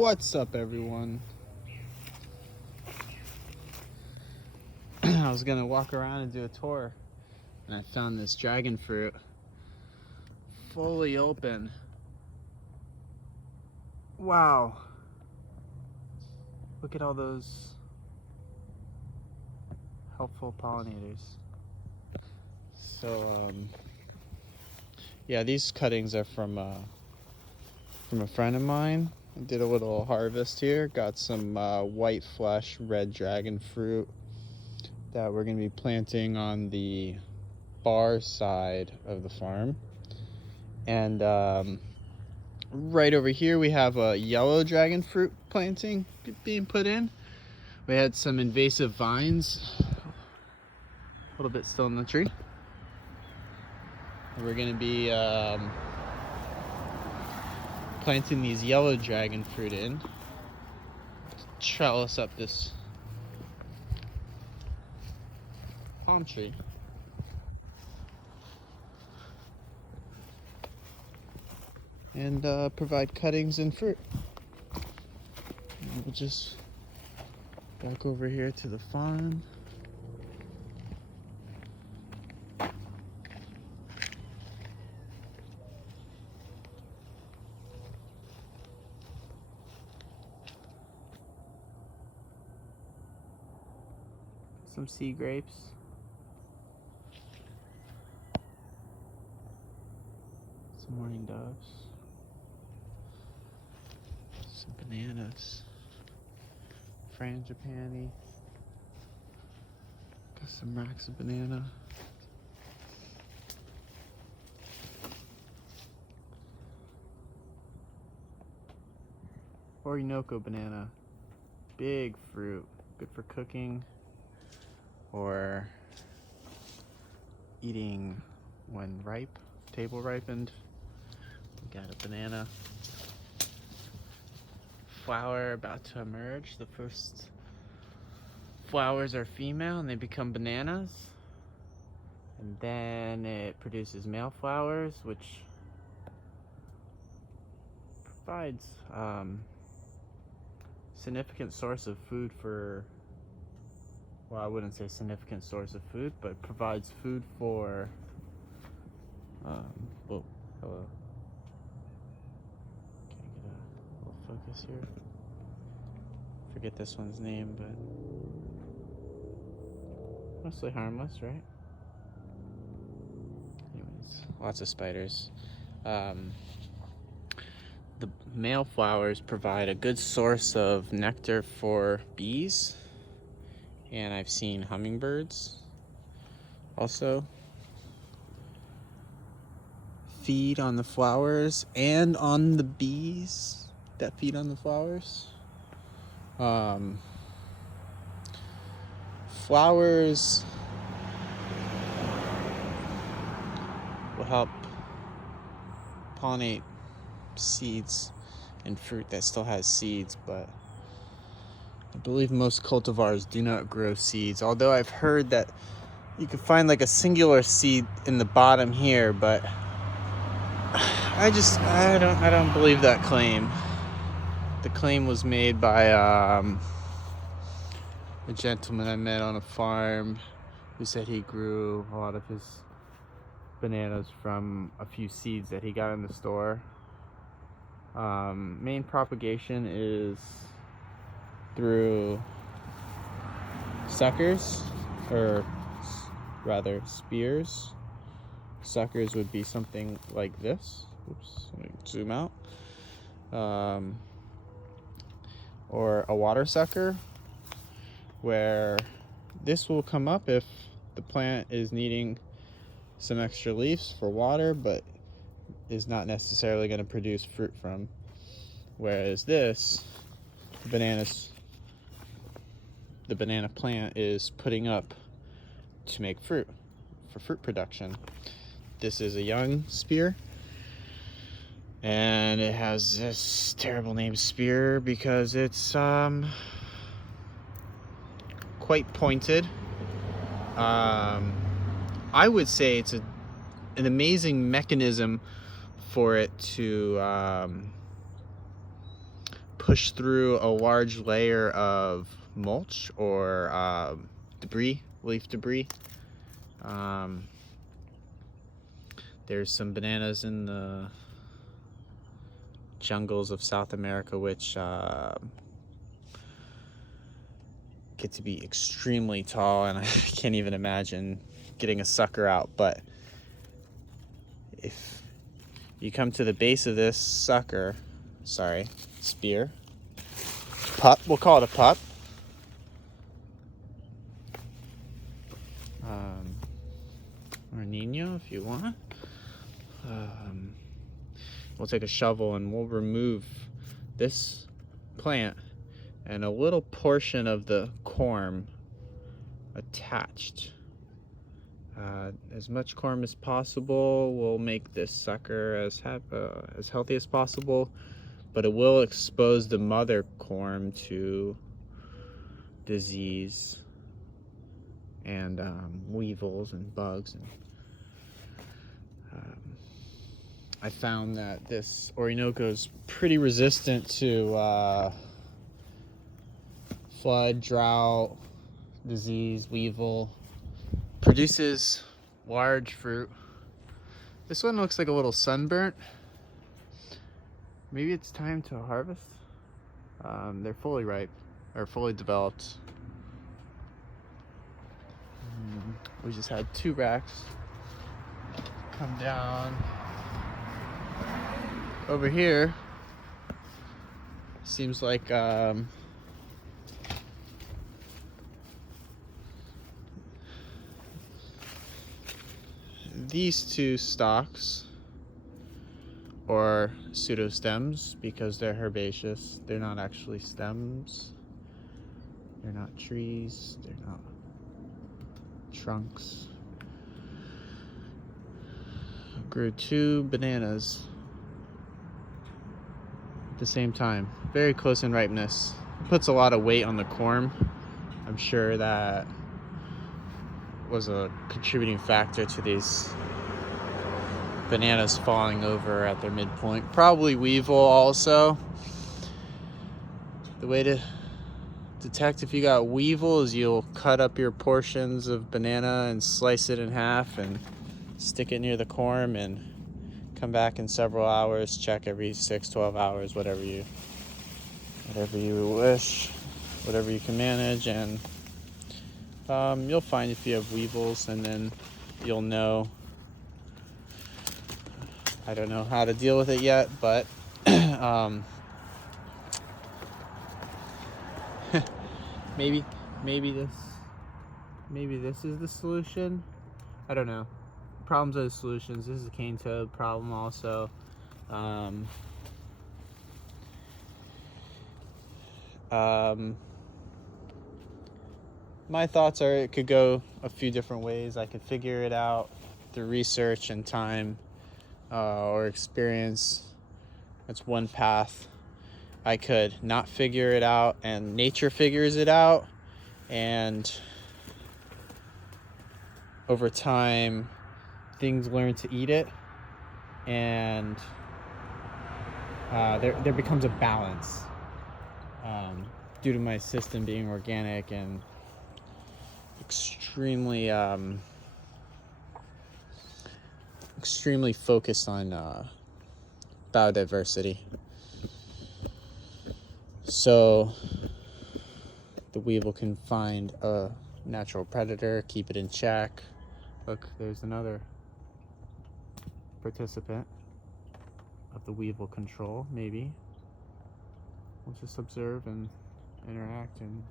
What's up, everyone? I was gonna walk around and do a tour, and I found this dragon fruit fully open. Wow. Look at all those helpful pollinators. So, yeah, these cuttings are from a friend of mine. I did a little harvest here. Got some white flesh red dragon fruit that we're gonna be planting on the far side of the farm. And right over here we have a yellow dragon fruit planting being put in. We had some invasive vines, a little bit still in the tree. We're gonna be planting these yellow dragon fruit in to trellis up this palm tree. And provide cuttings and fruit. And we'll just walk over here to the farm. Some sea grapes. Some mourning doves. Some bananas. Frangipani. Got some racks of banana. Orinoco banana. Big fruit. Good for cooking or eating when ripe, table ripened. We got a banana. Flower about to emerge. The first flowers are female and they become bananas. And then it produces male flowers, which provides significant source of food for, well, I wouldn't say significant source of food, but provides food for, whoa, hello. Can I get a little focus here? Forget this one's name, but mostly harmless, right? Anyways, lots of spiders. The male flowers provide a good source of nectar for bees, and I've seen hummingbirds also feed on the flowers and on the bees that feed on the flowers. Flowers will help pollinate seeds and fruit that still has seeds, but I believe most cultivars do not grow seeds, although I've heard that you can find like a singular seed in the bottom here, but I don't believe that claim. The claim was made by a gentleman I met on a farm who said he grew a lot of his bananas from a few seeds that he got in the store. Main propagation is through suckers, or rather spears. Suckers would be something like this. Oops, let me zoom out. Or a water sucker, where this will come up if the plant is needing some extra leaves for water, but is not necessarily going to produce fruit from. Whereas this, the banana plant is putting up to make fruit, for fruit production. This is a young spear, and it has this terrible name spear because it's quite pointed. I would say it's an amazing mechanism for it to push through a large layer of mulch or debris, leaf debris. There's some bananas in the jungles of South America which get to be extremely tall, and I can't even imagine getting a sucker out. But if you come to the base of this spear, pup, we'll call it a pup, or Nino if you want. We'll take a shovel and we'll remove this plant and a little portion of the corm attached. As much corm as possible. We'll make this sucker as healthy as possible, but it will expose the mother corm to disease and weevils and bugs. And I found that this Orinoco is pretty resistant to flood, drought, disease, weevil. Produces large fruit. This one looks like a little sunburnt. Maybe it's time to harvest. They're fully ripe, or fully developed. We just had 2 racks come down. Over here, seems like these 2 stalks, or pseudostems, because they're herbaceous. They're not actually stems. They're not trees. They're not trunks. Grew 2 bananas at the same time, very close in ripeness. Puts a lot of weight on the corm. I'm sure that was a contributing factor to these bananas falling over at their midpoint. Probably weevil also. The way to detect if you got weevil is you'll cut up your portions of banana and slice it in half and stick it near the corm and come back in several hours. Check every 6-12 hours, whatever you wish, whatever you can manage, and you'll find if you have weevils, and then you'll know. I don't know how to deal with it yet, but maybe this is the solution. I don't know. Problems are the solutions. This is a cane toad problem also. My thoughts are it could go a few different ways. I could figure it out through research and time or experience. That's one path. I could not figure it out and nature figures it out, and over time things learn to eat it, and there becomes a balance due to my system being organic and extremely focused on biodiversity. So the weevil can find a natural predator, keep it in check. Look, there's another participant of the weevil control, maybe. We'll just observe and interact and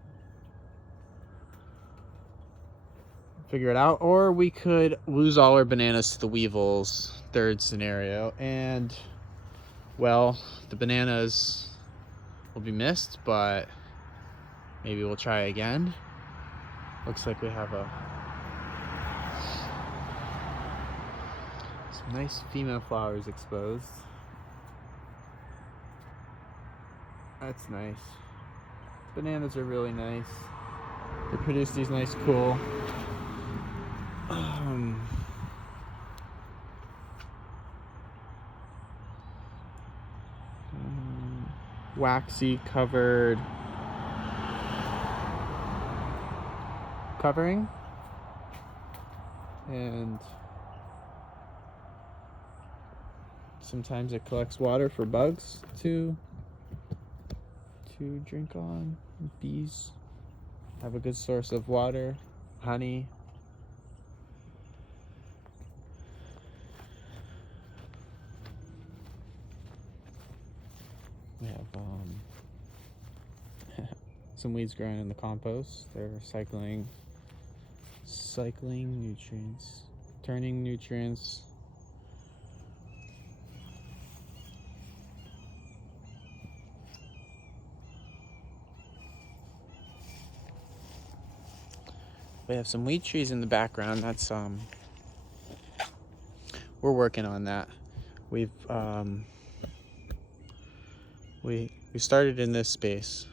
figure it out. Or we could lose all our bananas to the weevils, third scenario, and well, the bananas will be missed, but maybe we'll try again. Looks like we have some nice female flowers exposed. That's nice. Bananas are really nice. They produce these nice cool waxy covered covering, and sometimes it collects water for bugs to drink on. Bees have a good source of water, honey. We have some weeds growing in the compost. They're cycling nutrients, turning nutrients. We have some weed trees in the background. That's we're working on that. We've we started in this space.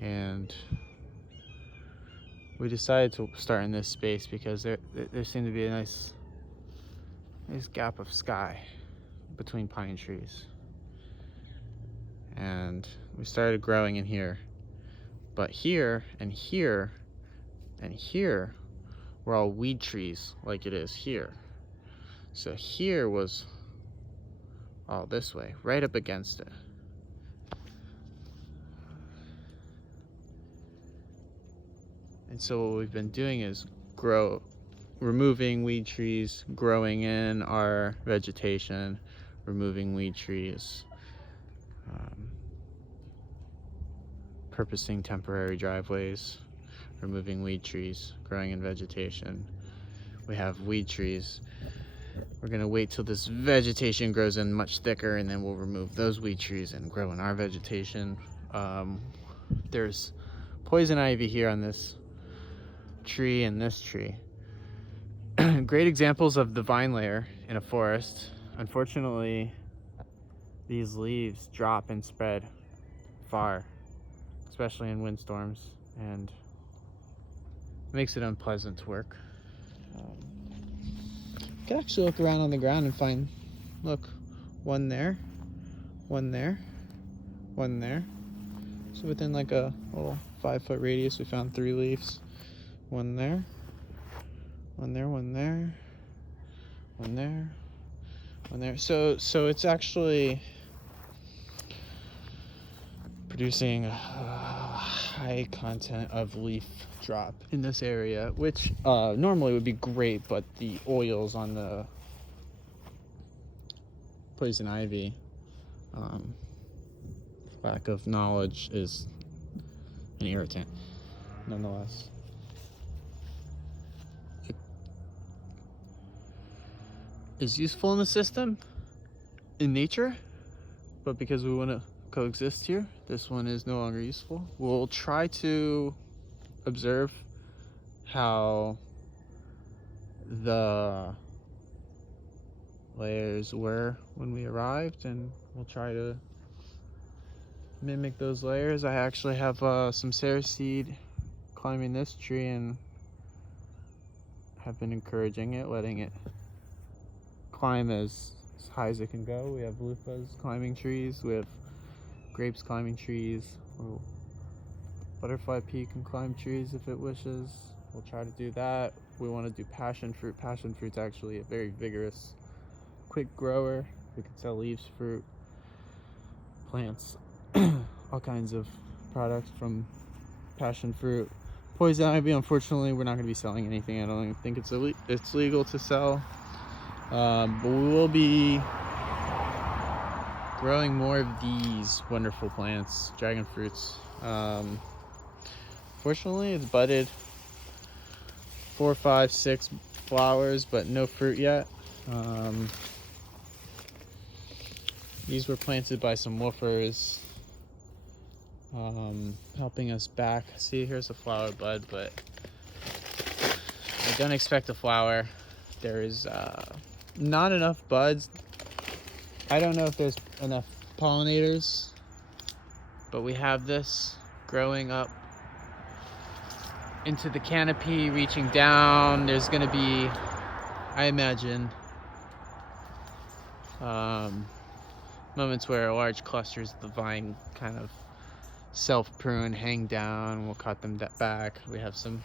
And we decided to start in this space because there seemed to be a nice gap of sky between pine trees, and we started growing in here. But here and here and here were all weed trees, like it is here. So here was all this way, right up against it. And so what we've been doing is removing weed trees, growing in our vegetation, removing weed trees, purposing temporary driveways, removing weed trees, growing in vegetation. We have weed trees. We're gonna wait till this vegetation grows in much thicker, and then we'll remove those weed trees and grow in our vegetation. There's poison ivy here on this tree and this tree. Great examples of the vine layer in a forest. Unfortunately, these leaves drop and spread far, especially in windstorms, and makes it unpleasant to work. You can actually look around on the ground and find, look, one there, one there, one there. So within like a little 5-foot radius, we found 3 leaves. One there, one there, one there, one there, one there. So it's actually producing a high content of leaf drop in this area, which normally would be great, but the oils on the poison ivy, lack of knowledge, is an irritant nonetheless. It is useful in the system, in nature, but because we want to coexist here, this one is no longer useful. We'll try to observe how the layers were when we arrived, and we'll try to mimic those layers. I actually have some cereseed climbing this tree, and have been encouraging it, letting it climb as high as it can go. We have loofahs climbing trees, we have grapes climbing trees, butterfly pea can climb trees if it wishes. We'll try to do that. We want to do passion fruit. Passion fruit's actually a very vigorous, quick grower. We can sell leaves, fruit, plants, all kinds of products from passion fruit. Poison ivy, unfortunately, we're not going to be selling anything. I don't even think it's legal to sell. But we will be growing more of these wonderful plants, dragon fruits. Fortunately, it's budded 4, 5, 6 flowers, but no fruit yet. These were planted by some woofers, helping us back. See, here's a flower bud, but I don't expect a flower. There is not enough buds. I don't know if there's enough pollinators, but we have this growing up into the canopy, reaching down. There's going to be I imagine moments where large clusters of the vine kind of self-prune, hang down. We'll cut them back. We have some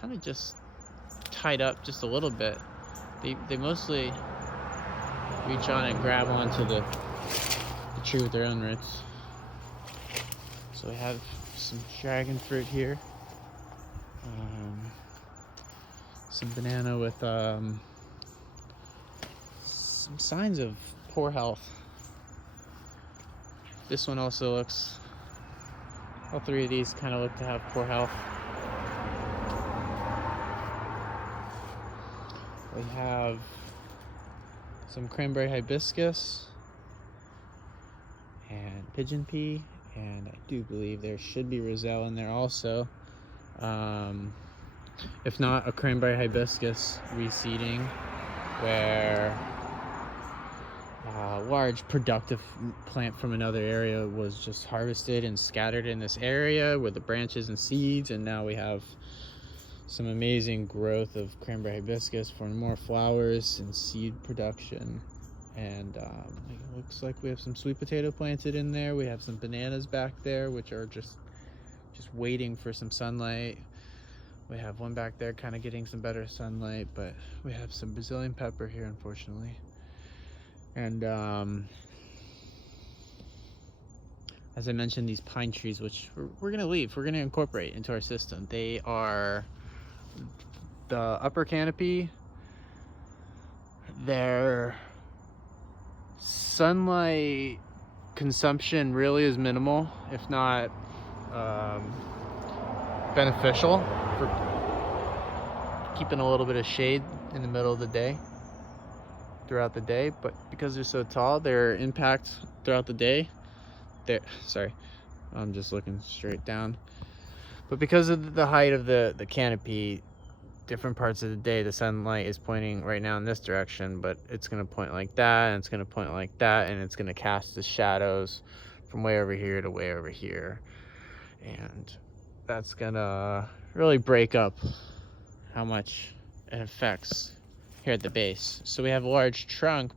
kind of just tied up just a little bit. They mostly reach on and grab onto the tree with their own roots. So we have some dragon fruit here. Some banana with some signs of poor health. This one also looks, all three of these kind of look to have poor health. We have some cranberry hibiscus and pigeon pea, and I do believe there should be roselle in there also. If not, a cranberry hibiscus reseeding where a large productive plant from another area was just harvested and scattered in this area with the branches and seeds, and now we have some amazing growth of cranberry hibiscus for more flowers and seed production. And it looks like we have some sweet potato planted in there. We have some bananas back there which are just waiting for some sunlight. We have one back there kind of getting some better sunlight, but we have some Brazilian pepper here, unfortunately. And as I mentioned, these pine trees, which we're gonna leave, we're gonna incorporate into our system. They are the upper canopy. Their sunlight consumption really is minimal, if not beneficial for keeping a little bit of shade in the middle of the day, throughout the day. But because they're so tall, their impact throughout the day, sorry, I'm just looking straight down. But because of the height of the canopy, different parts of the day, the sunlight is pointing right now in this direction, but it's going to point like that, and it's going to point like that, and it's going to cast the shadows from way over here to way over here. And that's going to really break up how much it affects here at the base. So we have a large trunk,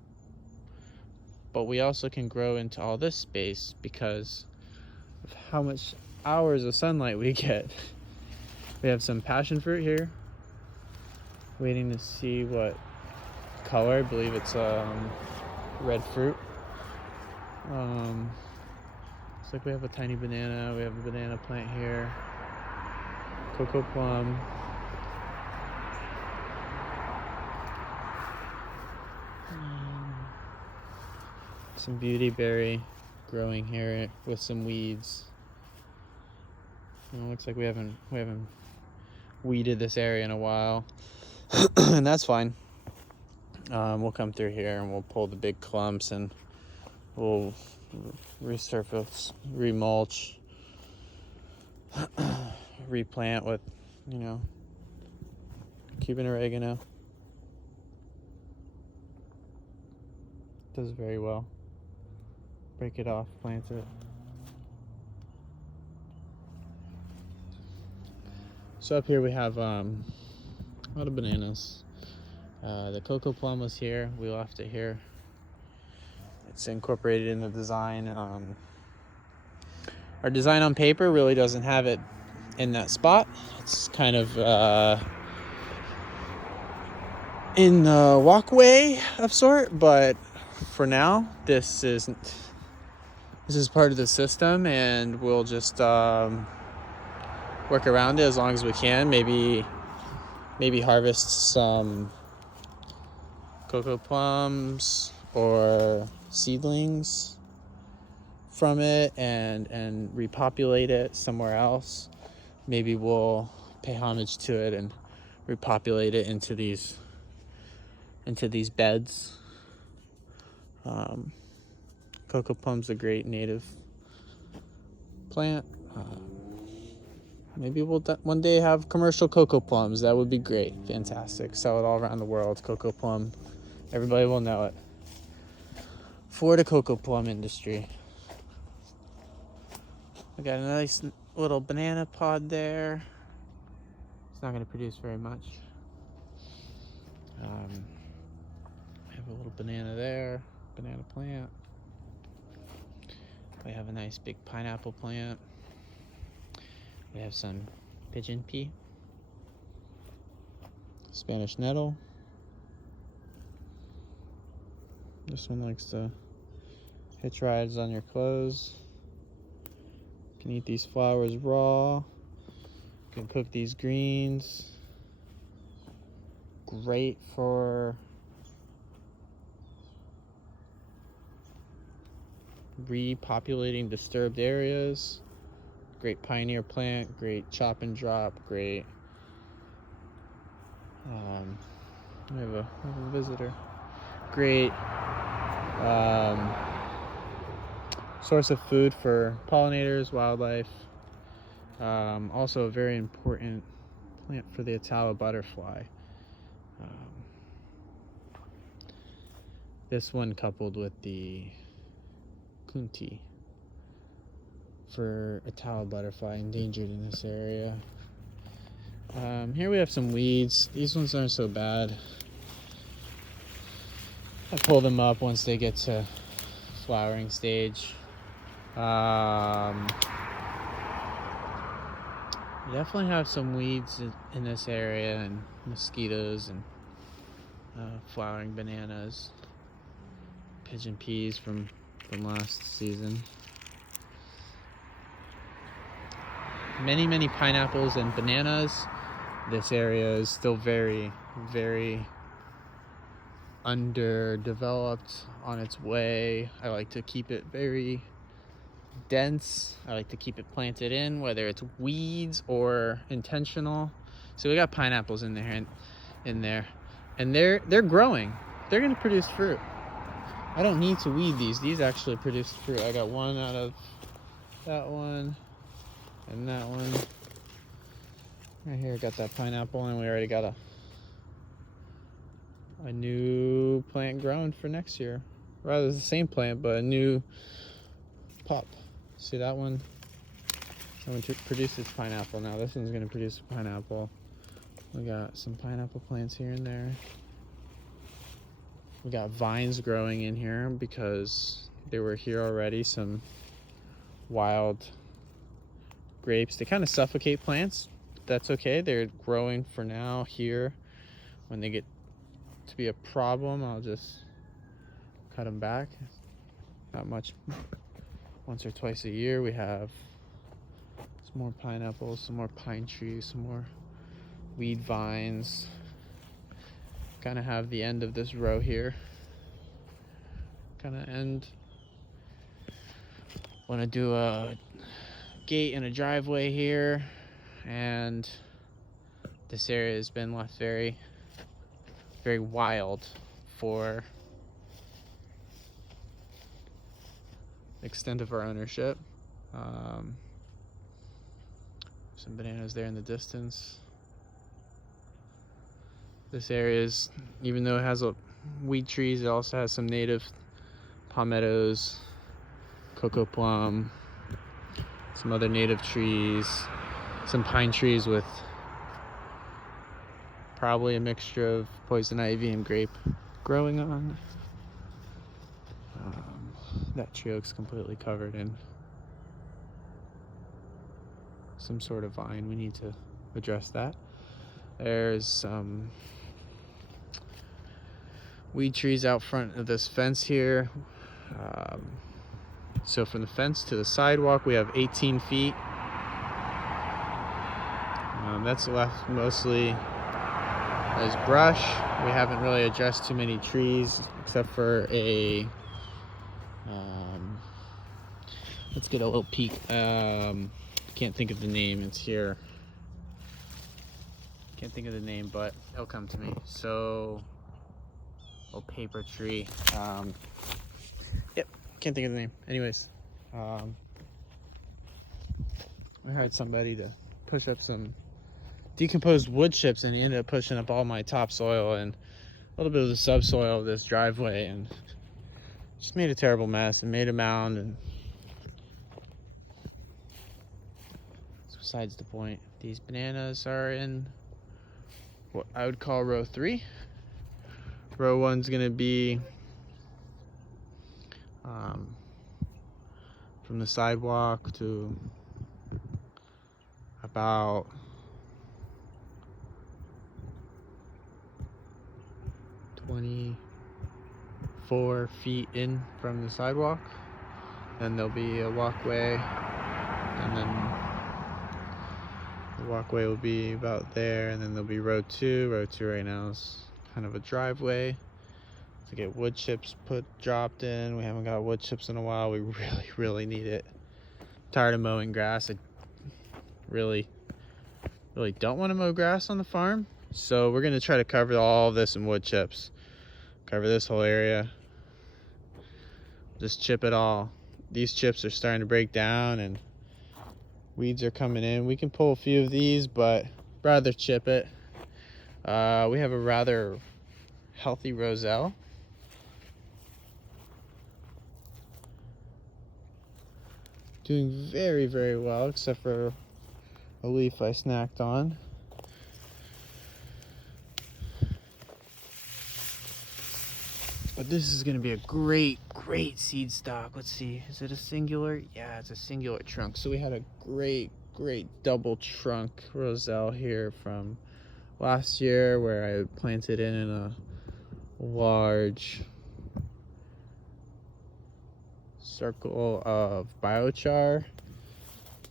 but we also can grow into all this space because of how much hours of sunlight we get. We have some passion fruit here, waiting to see what color. I believe it's red fruit. Looks like we have a tiny banana. We have a banana plant here. Cocoa plum. Some beautyberry growing here with some weeds. Looks like we haven't weeded this area in a while. And that's fine. We'll come through here and we'll pull the big clumps and we'll resurface, remulch, replant with, Cuban oregano. Does very well. Break it off, plant it. So up here we have a lot of bananas. The cocoa plum was here. We left it here. It's incorporated in the design. Our design on paper really doesn't have it in that spot. It's kind of in the walkway of sort, but for now, this is part of the system, and we'll just work around it as long as we can. Maybe harvest some cocoa plums or seedlings from it and repopulate it somewhere else. Maybe we'll pay homage to it and repopulate it into these beds. Cocoa plum's a great native plant. Maybe we'll one day have commercial cocoa plums. That would be great. Fantastic. Sell it all around the world. Cocoa plum. Everybody will know it. For the cocoa plum industry. I got a nice little banana pod there. It's not going to produce very much. a little banana there, banana plant. We have a nice big pineapple plant. We have some pigeon pea, Spanish nettle. This one likes to hitch rides on your clothes. You can eat these flowers raw. You can cook these greens. Great for repopulating disturbed areas. Great pioneer plant, great chop and drop, great. We have a visitor. Great source of food for pollinators, wildlife. Also a very important plant for the Atala butterfly. This one coupled with the kunti for Atala butterfly, endangered in this area. Here we have some weeds. These ones aren't so bad. I pull them up once they get to flowering stage. We definitely have some weeds in this area, and mosquitoes, and flowering bananas, pigeon peas from last season. Many pineapples and bananas. This area is still very, very underdeveloped, on its way. I like to keep it very dense. I like to keep it planted in, whether it's weeds or intentional. So we got pineapples in there, and they're growing. They're gonna produce fruit. I don't need to weed these. These actually produce fruit. I got one out of that one and that one. Right here, got that pineapple, and we already got a new plant grown for next year. Rather, it's the same plant, but a new pup. See that one? That one produces pineapple. Now this one's gonna produce pineapple. We got some pineapple plants here and there. We got vines growing in here because they were here already. Some wild grapes. They kind of suffocate plants. That's okay. They're growing for now here. When they get to be a problem, I'll just cut them back. Not much. Once or twice a year, we have some more pineapples, some more pine trees, some more weed vines. Kind of have the end of this row here. Kind of end. Want to do a gate and a driveway here, and this area has been left very, very wild for the extent of our ownership. Some bananas there in the distance. This area is, even though it has weed trees, it also has some native palmettos, cocoa plum, some other native trees, some pine trees with probably a mixture of poison ivy and grape growing on. That tree oak's completely covered in some sort of vine. We need to address that. There's some weed trees out front of this fence here. So from the fence to the sidewalk, we have 18 feet. That's left mostly as brush. We haven't really addressed too many trees, except for a let's get a little peek. Can't think of the name. It's here. Can't think of the name, but it'll come to me. So, little paper tree. Yep, can't think of the name. Anyways, I hired somebody to push up some decomposed wood chips, and he ended up pushing up all my topsoil and a little bit of the subsoil of this driveway, and just made a terrible mess and made a mound. And it's besides the point. These bananas are in what I would call row 3. Row one's gonna be from the sidewalk to about 24 feet in from the sidewalk. Then there'll be a walkway, and then the walkway will be about there, and then there'll be row two. Row two right now is kind of a driveway to get wood chips dropped in. We haven't got wood chips in a while. We really need it. Tired of mowing grass. I really don't want to mow grass on the farm, so we're gonna try to cover all this in wood chips. Cover this whole area. Just chip it all. These chips are starting to break down and weeds are coming in. We can pull a few of these, but rather chip it. We have a rather healthy roselle. Doing very well, except for a leaf I snacked on. But this is going to be a great seed stock. Let's see, is it a singular? Yeah, it's a singular trunk. So we had a great double trunk roselle here from last year, where I planted in a large circle of biochar.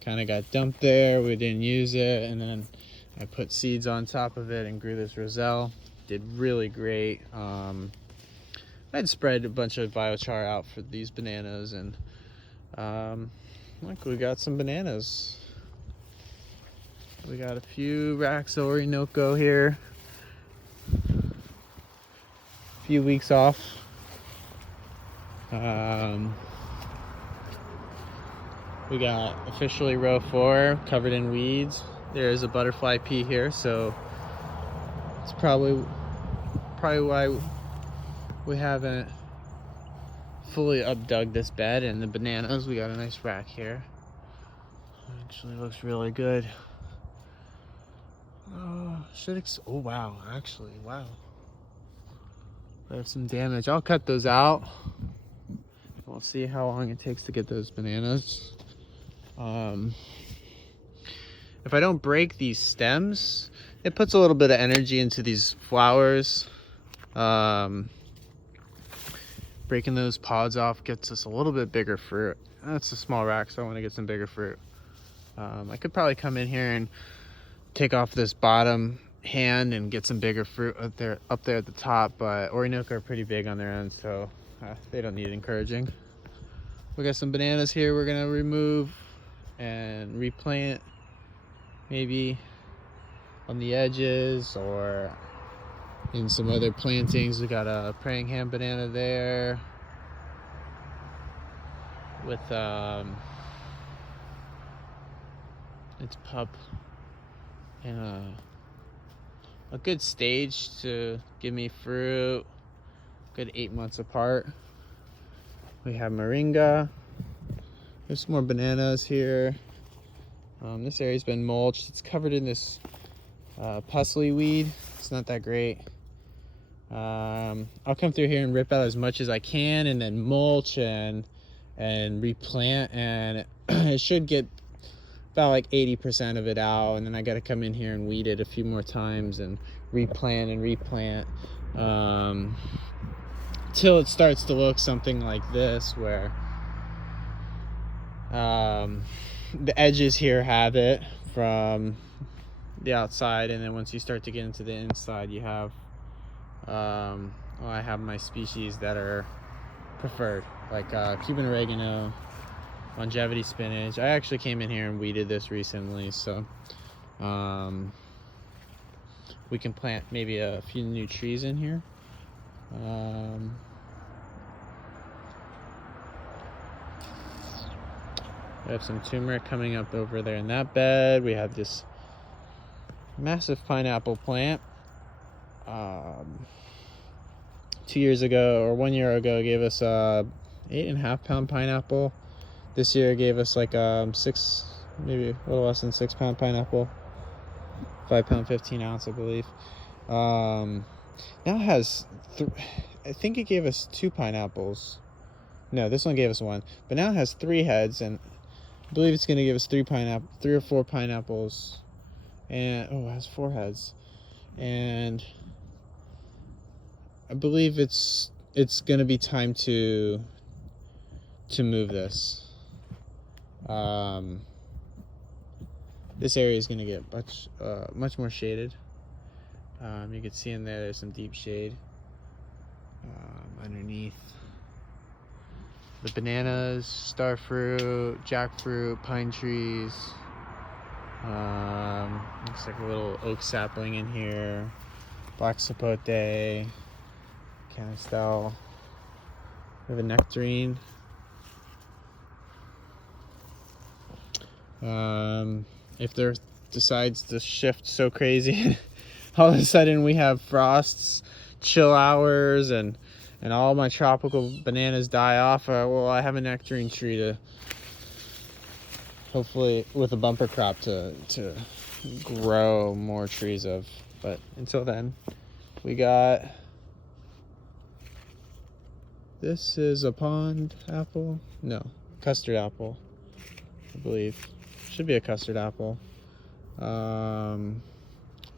Kind of got dumped there, we didn't use it, and then I put seeds on top of it and grew this roselle. Did really great. I'd spread a bunch of biochar out for these bananas, and look, we got some bananas. We got a few racks of Orinoco here. A few weeks off. We got officially row 4 covered in weeds. There's a butterfly pea here, so it's probably why we haven't fully updug this bed. And the bananas, we got a nice rack here. Actually looks really good. Oh wow, actually, wow. There's some damage. I'll cut those out. We'll see how long it takes to get those bananas. If I don't break these stems, it puts a little bit of energy into these flowers. Breaking those pods off gets us a little bit bigger fruit. That's a small rack, so I want to get some bigger fruit. I could probably come in here and take off this bottom hand and get some bigger fruit up there at the top, but Orinoco are pretty big on their own, so they don't need encouraging. We got some bananas here we're gonna remove and replant, maybe on the edges or in some other plantings. We got a praying hand banana there with its pup in a good stage to give me fruit, good 8 months apart. We have moringa. There's some more bananas here. This area's been mulched. It's covered in this pusley weed. It's not that great. I'll come through here and rip out as much as I can, and then mulch and replant, and it should get about like 80% of it out, and then I got to come in here and weed it a few more times and replant till it starts to look something like this, where the edges here have it from the outside, and then once you start to get into the inside, you have I have my species that are preferred, like Cuban oregano, longevity spinach. I actually came in here and weeded this recently, so we can plant maybe a few new trees in here. We have some turmeric coming up over there in that bed. We have this massive pineapple plant. 2 years ago, or 1 year ago, gave us a 8.5 pound pineapple. This year gave us like 6, maybe a little less than 6 pound pineapple. 5 pound 15 ounce, I believe. Now it has, I think it gave us 2 pineapples. No, this one gave us 1. But now it has 3 heads, and I believe it's going to give us 3 or 4 pineapples. And, oh, it has 4 heads. And I believe it's going to be time to move this. This area is going to get much more shaded. You can see in there's some deep shade underneath. The bananas, starfruit, jackfruit, pine trees. Looks like a little oak sapling in here. Black sapote, canistel. We have a nectarine. If there decides to shift so crazy, all of a sudden we have frosts, chill hours, and all my tropical bananas die off, well, I have a nectarine tree to hopefully with a bumper crop to grow more trees of. But until then, we got, this is a pond apple, no, custard apple, I believe. Should be a custard apple.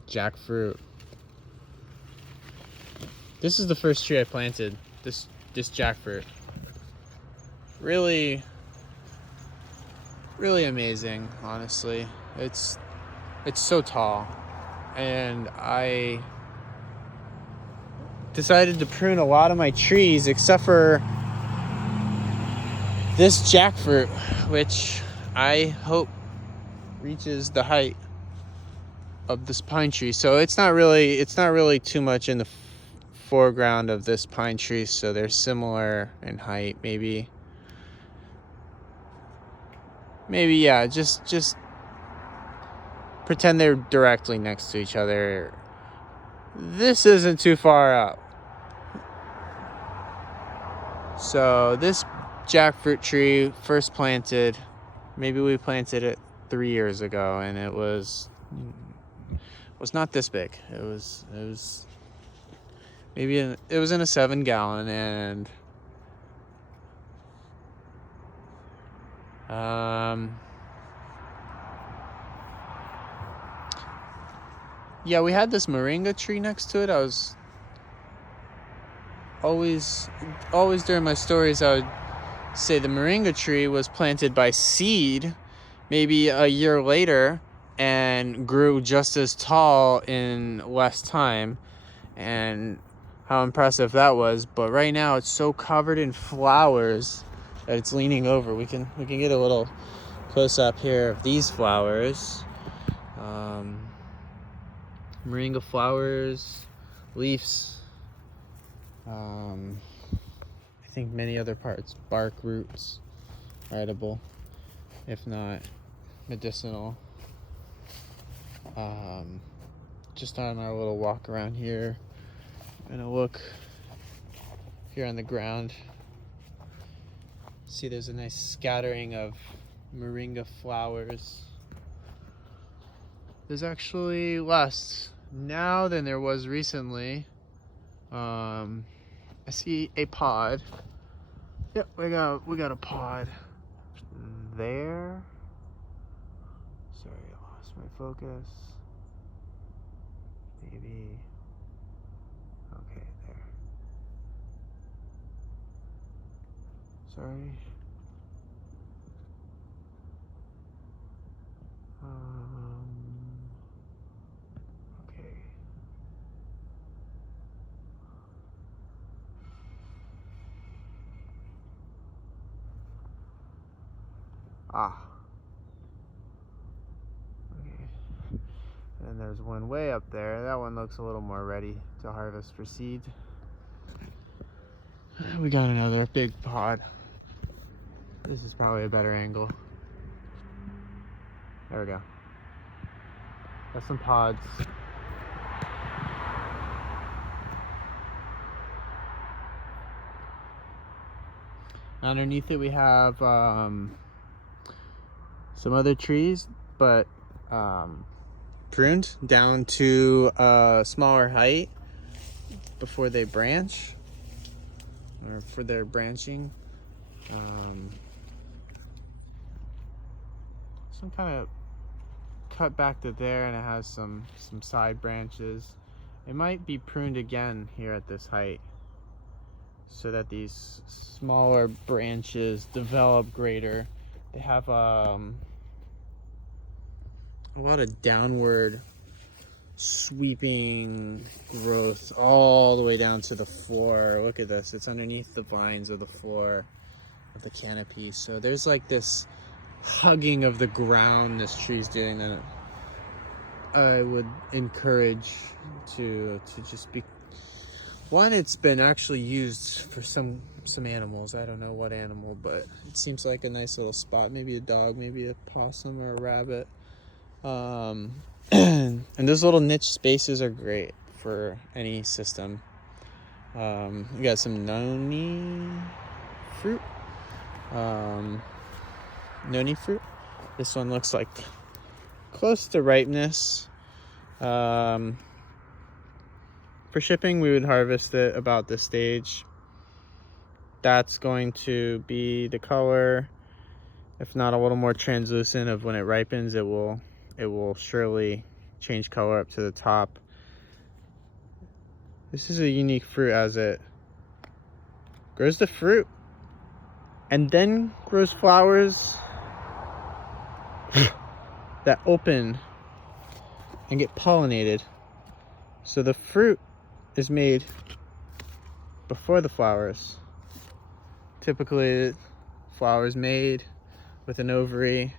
Jackfruit. This is the first tree I planted. This jackfruit. Really amazing, honestly. It's so tall, and I decided to prune a lot of my trees except for this jackfruit, which I hope reaches the height of this pine tree. So it's not really too much in the foreground of this pine tree, so they're similar in height. Maybe yeah, just pretend they're directly next to each other. This isn't too far up. So this jackfruit tree first planted, maybe we planted it 3 years ago, and it was not this big. It was maybe it was in a 7-gallon, and yeah, we had this moringa tree next to it. I was always during my stories, I would say the moringa tree was planted by seed maybe a year later and grew just as tall in less time, and how impressive that was. But right now it's so covered in flowers that it's leaning over. We can get a little close up here of these flowers. Moringa flowers, leaves, I think many other parts, bark, roots, are edible, if not medicinal. Just on our little walk around here, I'm gonna look here on the ground. See, there's a nice scattering of moringa flowers. There's actually less now than there was recently. I see a pod. Yep, we got a pod there. Sorry, I lost my focus. Maybe. Okay, there. Sorry. Okay. Ah. Okay. And there's one way up there. That one looks a little more ready to harvest for seed. We got another big pod. This is probably a better angle. There we go. Got some pods. Underneath it we have some other trees, but pruned down to a smaller height. before they branch, or for their branching. Some kind of cut back to there, and it has some side branches. It might be pruned again here at this height so that these smaller branches develop greater. They have a lot of downward sweeping growth all the way down to the floor. Look at this, it's underneath the vines of the floor of the canopy. So there's like this hugging of the ground this tree's doing that I would encourage to just be. One, it's been actually used for some animals. I don't know what animal, but it seems like a nice little spot. Maybe a dog, maybe a possum or a rabbit. And those little niche spaces are great for any system. We got some Noni fruit. Noni fruit. This one looks like close to ripeness. For shipping, we would harvest it about this stage. That's going to be the color, if not a little more translucent, of when it ripens. It will surely change color up to the top. This is a unique fruit as it grows the fruit and then grows flowers that open and get pollinated. So the fruit is made before the flowers. Typically, the flower is made with an ovary,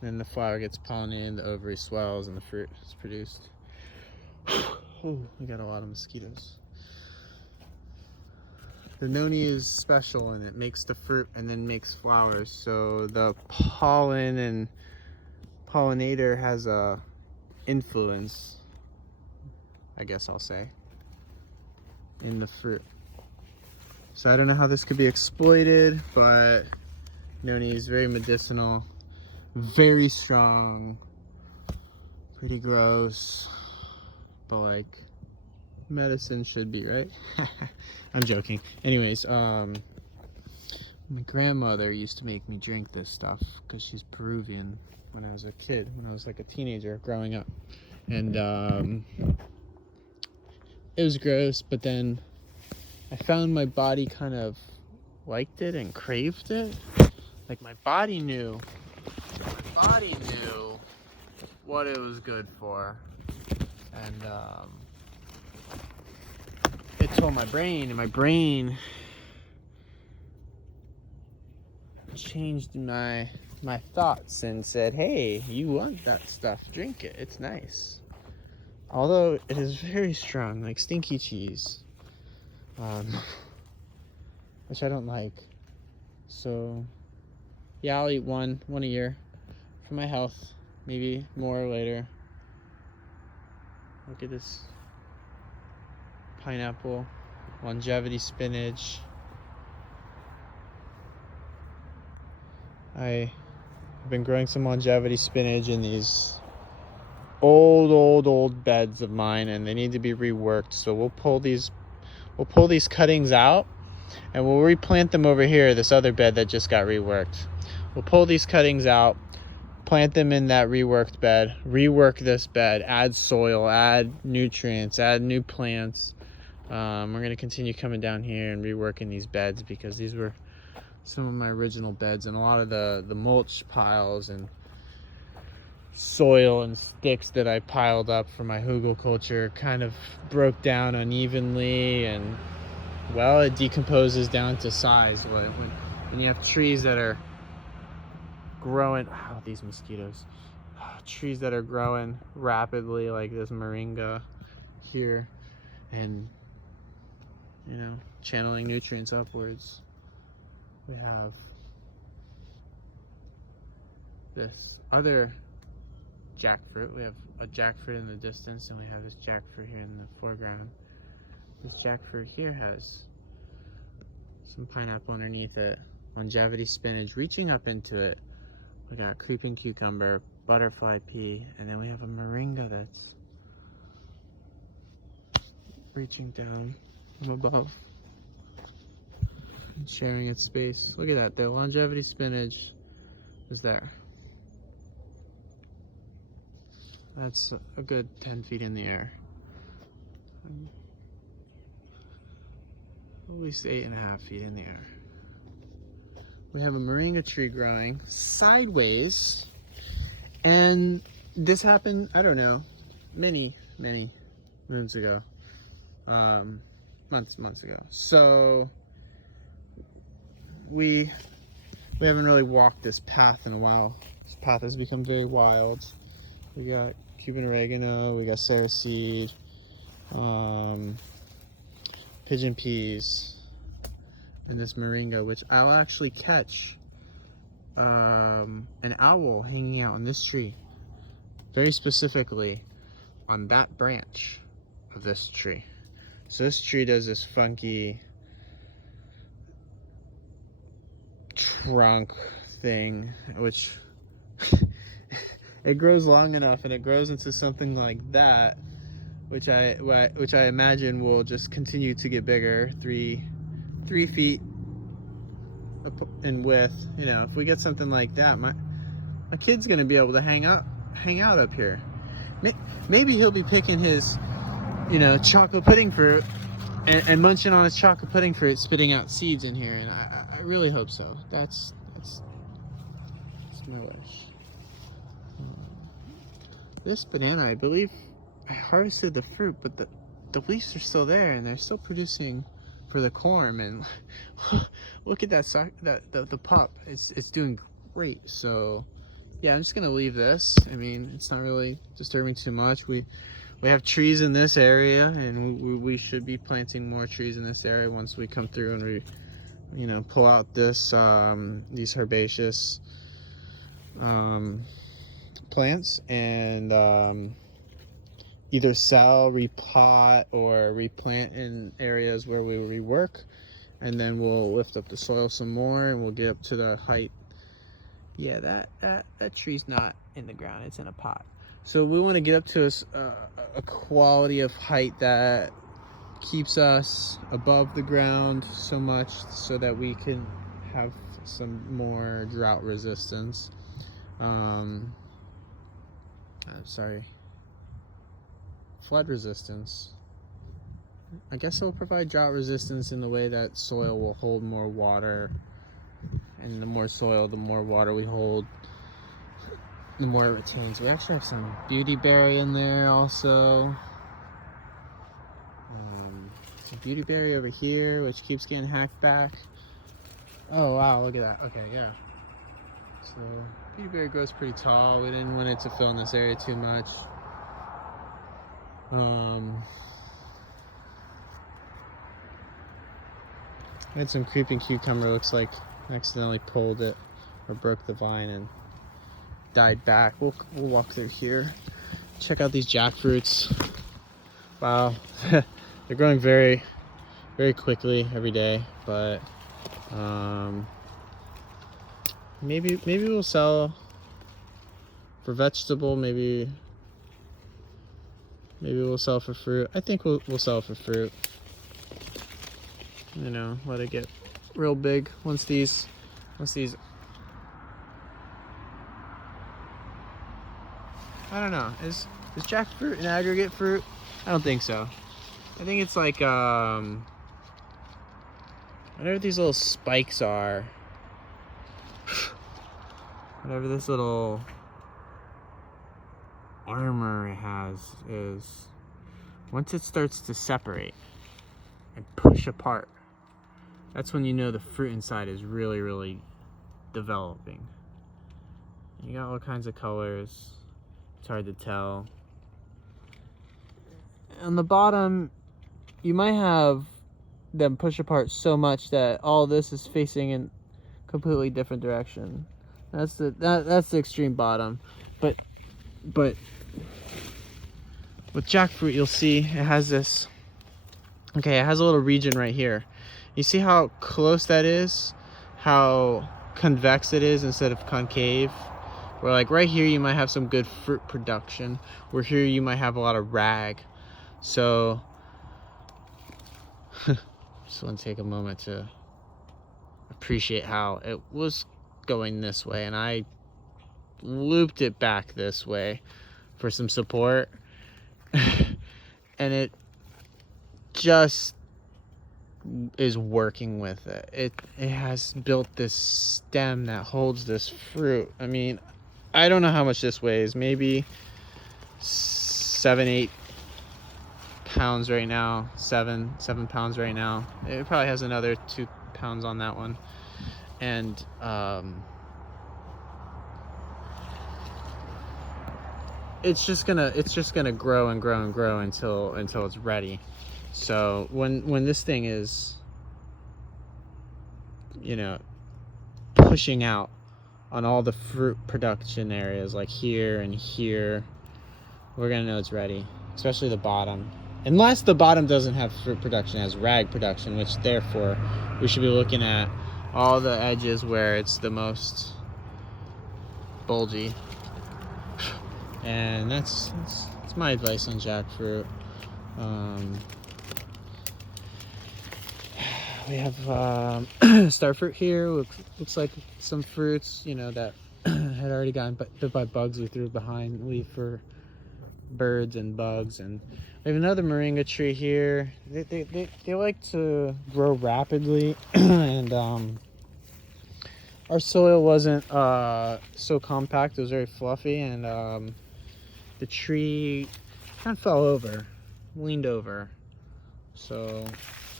then the flower gets pollinated, the ovary swells, and the fruit is produced. Oh, we got a lot of mosquitoes. The Noni is special, and it makes the fruit and then makes flowers. So the pollen and pollinator has a influence, I guess I'll say, in the fruit. So I don't know how this could be exploited, but Noni is very medicinal, very strong, pretty gross, but like medicine should be, right? I'm joking. Anyways, my grandmother used to make me drink this stuff because she's Peruvian when I was a kid, when I was like a teenager growing up. And it was gross, but then I found my body kind of liked it and craved it. Like my body knew what it was good for. And it told my brain, and my brain changed my thoughts and said, hey, you want that stuff, drink it, it's nice. Although it is very strong, like stinky cheese, which I don't like. So yeah, I'll eat one a year for my health, maybe more later. Look at this pineapple, longevity spinach. I've been growing some longevity spinach in these old beds of mine, and they need to be reworked. So we'll pull these cuttings out, and we'll replant them over here, this other bed that just got reworked. We'll pull these cuttings out, plant them in that reworked bed, rework this bed, add soil, add nutrients, add new plants. We're going to continue coming down here and reworking these beds because these were some of my original beds, and a lot of the mulch piles and soil and sticks that I piled up for my hugelkultur kind of broke down unevenly, and well, it decomposes down to size. When you have trees that are growing, these mosquitoes, trees that are growing rapidly like this moringa here, and you know, channeling nutrients upwards. We have this other jackfruit. We have a jackfruit in the distance, and we have this jackfruit here in the foreground. This jackfruit here has some pineapple underneath it, longevity spinach reaching up into it. We got creeping cucumber, butterfly pea, and then we have a moringa that's reaching down from above and sharing its space. Look at that, the longevity spinach is there. That's a good 10 feet in the air. At least 8.5 feet in the air. We have a moringa tree growing sideways, and this happened, I don't know, many moons ago, months ago. So we haven't really walked this path in a while. This path has become very wild. We got Cuban oregano, we got Sarah seed, pigeon peas, and this moringa, which I'll actually catch an owl hanging out on this tree, very specifically on that branch of this tree. So this tree does this funky trunk thing, which it grows long enough and it grows into something like that, which I imagine will just continue to get bigger, 3 feet in width. You know, if we get something like that, my kid's gonna be able to hang out up here. Maybe he'll be picking his, you know, chocolate pudding fruit and munching on his chocolate pudding fruit, spitting out seeds in here, and I really hope so. That's my wish. This banana, I believe I harvested the fruit, but the leaves are still there and they're still producing for the corm. And look at that the pup. It's doing great. So yeah, I'm just gonna leave this. I mean, it's not really disturbing too much. We have trees in this area, and we should be planting more trees in this area once we come through and we, you know, pull out this these herbaceous plants and either sell, replot, or replant in areas where we rework, and then we'll lift up the soil some more and we'll get up to the height. Yeah, that tree's not in the ground, it's in a pot. So we want to get up to a quality of height that keeps us above the ground so much so that we can have some more drought resistance. Flood resistance. I guess it'll provide drought resistance in the way that soil will hold more water, and the more soil, the more water we hold, the more it retains. We actually have some beautyberry in there also. Some beautyberry over here, which keeps getting hacked back. Oh wow, look at that. Okay, yeah. So beautyberry grows pretty tall. We didn't want it to fill in this area too much. I had some creeping cucumber, looks like I accidentally pulled it or broke the vine and died back. We'll walk through here. Check out these jackfruits. Wow, they're growing very, very quickly every day, but maybe we'll sell for vegetable. Maybe we'll sell for fruit. I think we'll sell for fruit. You know, let it get real big once these I don't know, is jackfruit an aggregate fruit? I don't think so. I think it's like whatever these little spikes are, whatever this little armor it has is, once it starts to separate and push apart, that's when you know the fruit inside is really, really developing. You got all kinds of colors. It's hard to tell. On the bottom, you might have them push apart so much that all this is facing in completely different direction. That's the extreme bottom. But with jackfruit, you'll see it has this. Okay, it has a little region right here. You see how close that is? How convex it is instead of concave? Where like right here you might have some good fruit production, where here you might have a lot of rag. So Just want to take a moment to appreciate how it was going this way, and I looped it back this way for some support. And it just is working with it. It has built this stem that holds this fruit. I mean, I don't know how much this weighs, maybe 7-8 pounds right now. 7 pounds right now. It probably has another 2 pounds on that one. And it's just gonna grow and grow and grow until it's ready. So when this thing is, you know, pushing out on all the fruit production areas like here and here, we're gonna know it's ready, especially the bottom. Unless the bottom doesn't have fruit production, it has rag production, which therefore we should be looking at all the edges where it's the most bulgy. And that's my advice on jackfruit. We have star fruit here. Looks like some fruits, you know, that had already gotten bit by bugs we threw behind, leave for birds and bugs. And we have another moringa tree here. They like to grow rapidly, and our soil wasn't so compact. It was very fluffy, and the tree kind of fell over, leaned over. So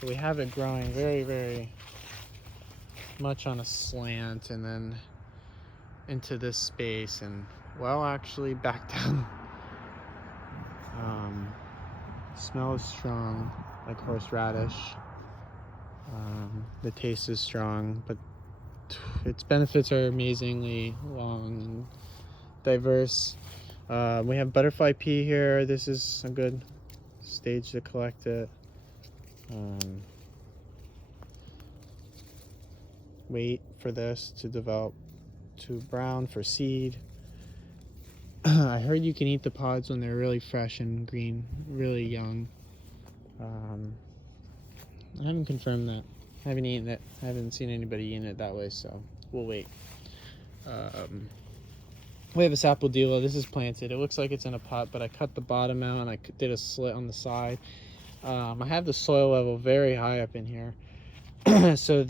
we have it growing very, very much on a slant, and then into this space, and well, actually back down. Smell is strong, like horseradish. The taste is strong, but its benefits are amazingly long and diverse. We have butterfly pea here. This is a good stage to collect it. Wait for this to develop to brown for seed. I heard you can eat the pods when they're really fresh and green, really young. I haven't confirmed that. I haven't eaten it. I haven't seen anybody eating it that way, so we'll wait. We have a sapodilla. This is planted. It looks like it's in a pot, but I cut the bottom out and I did a slit on the side. I have the soil level very high up in here, so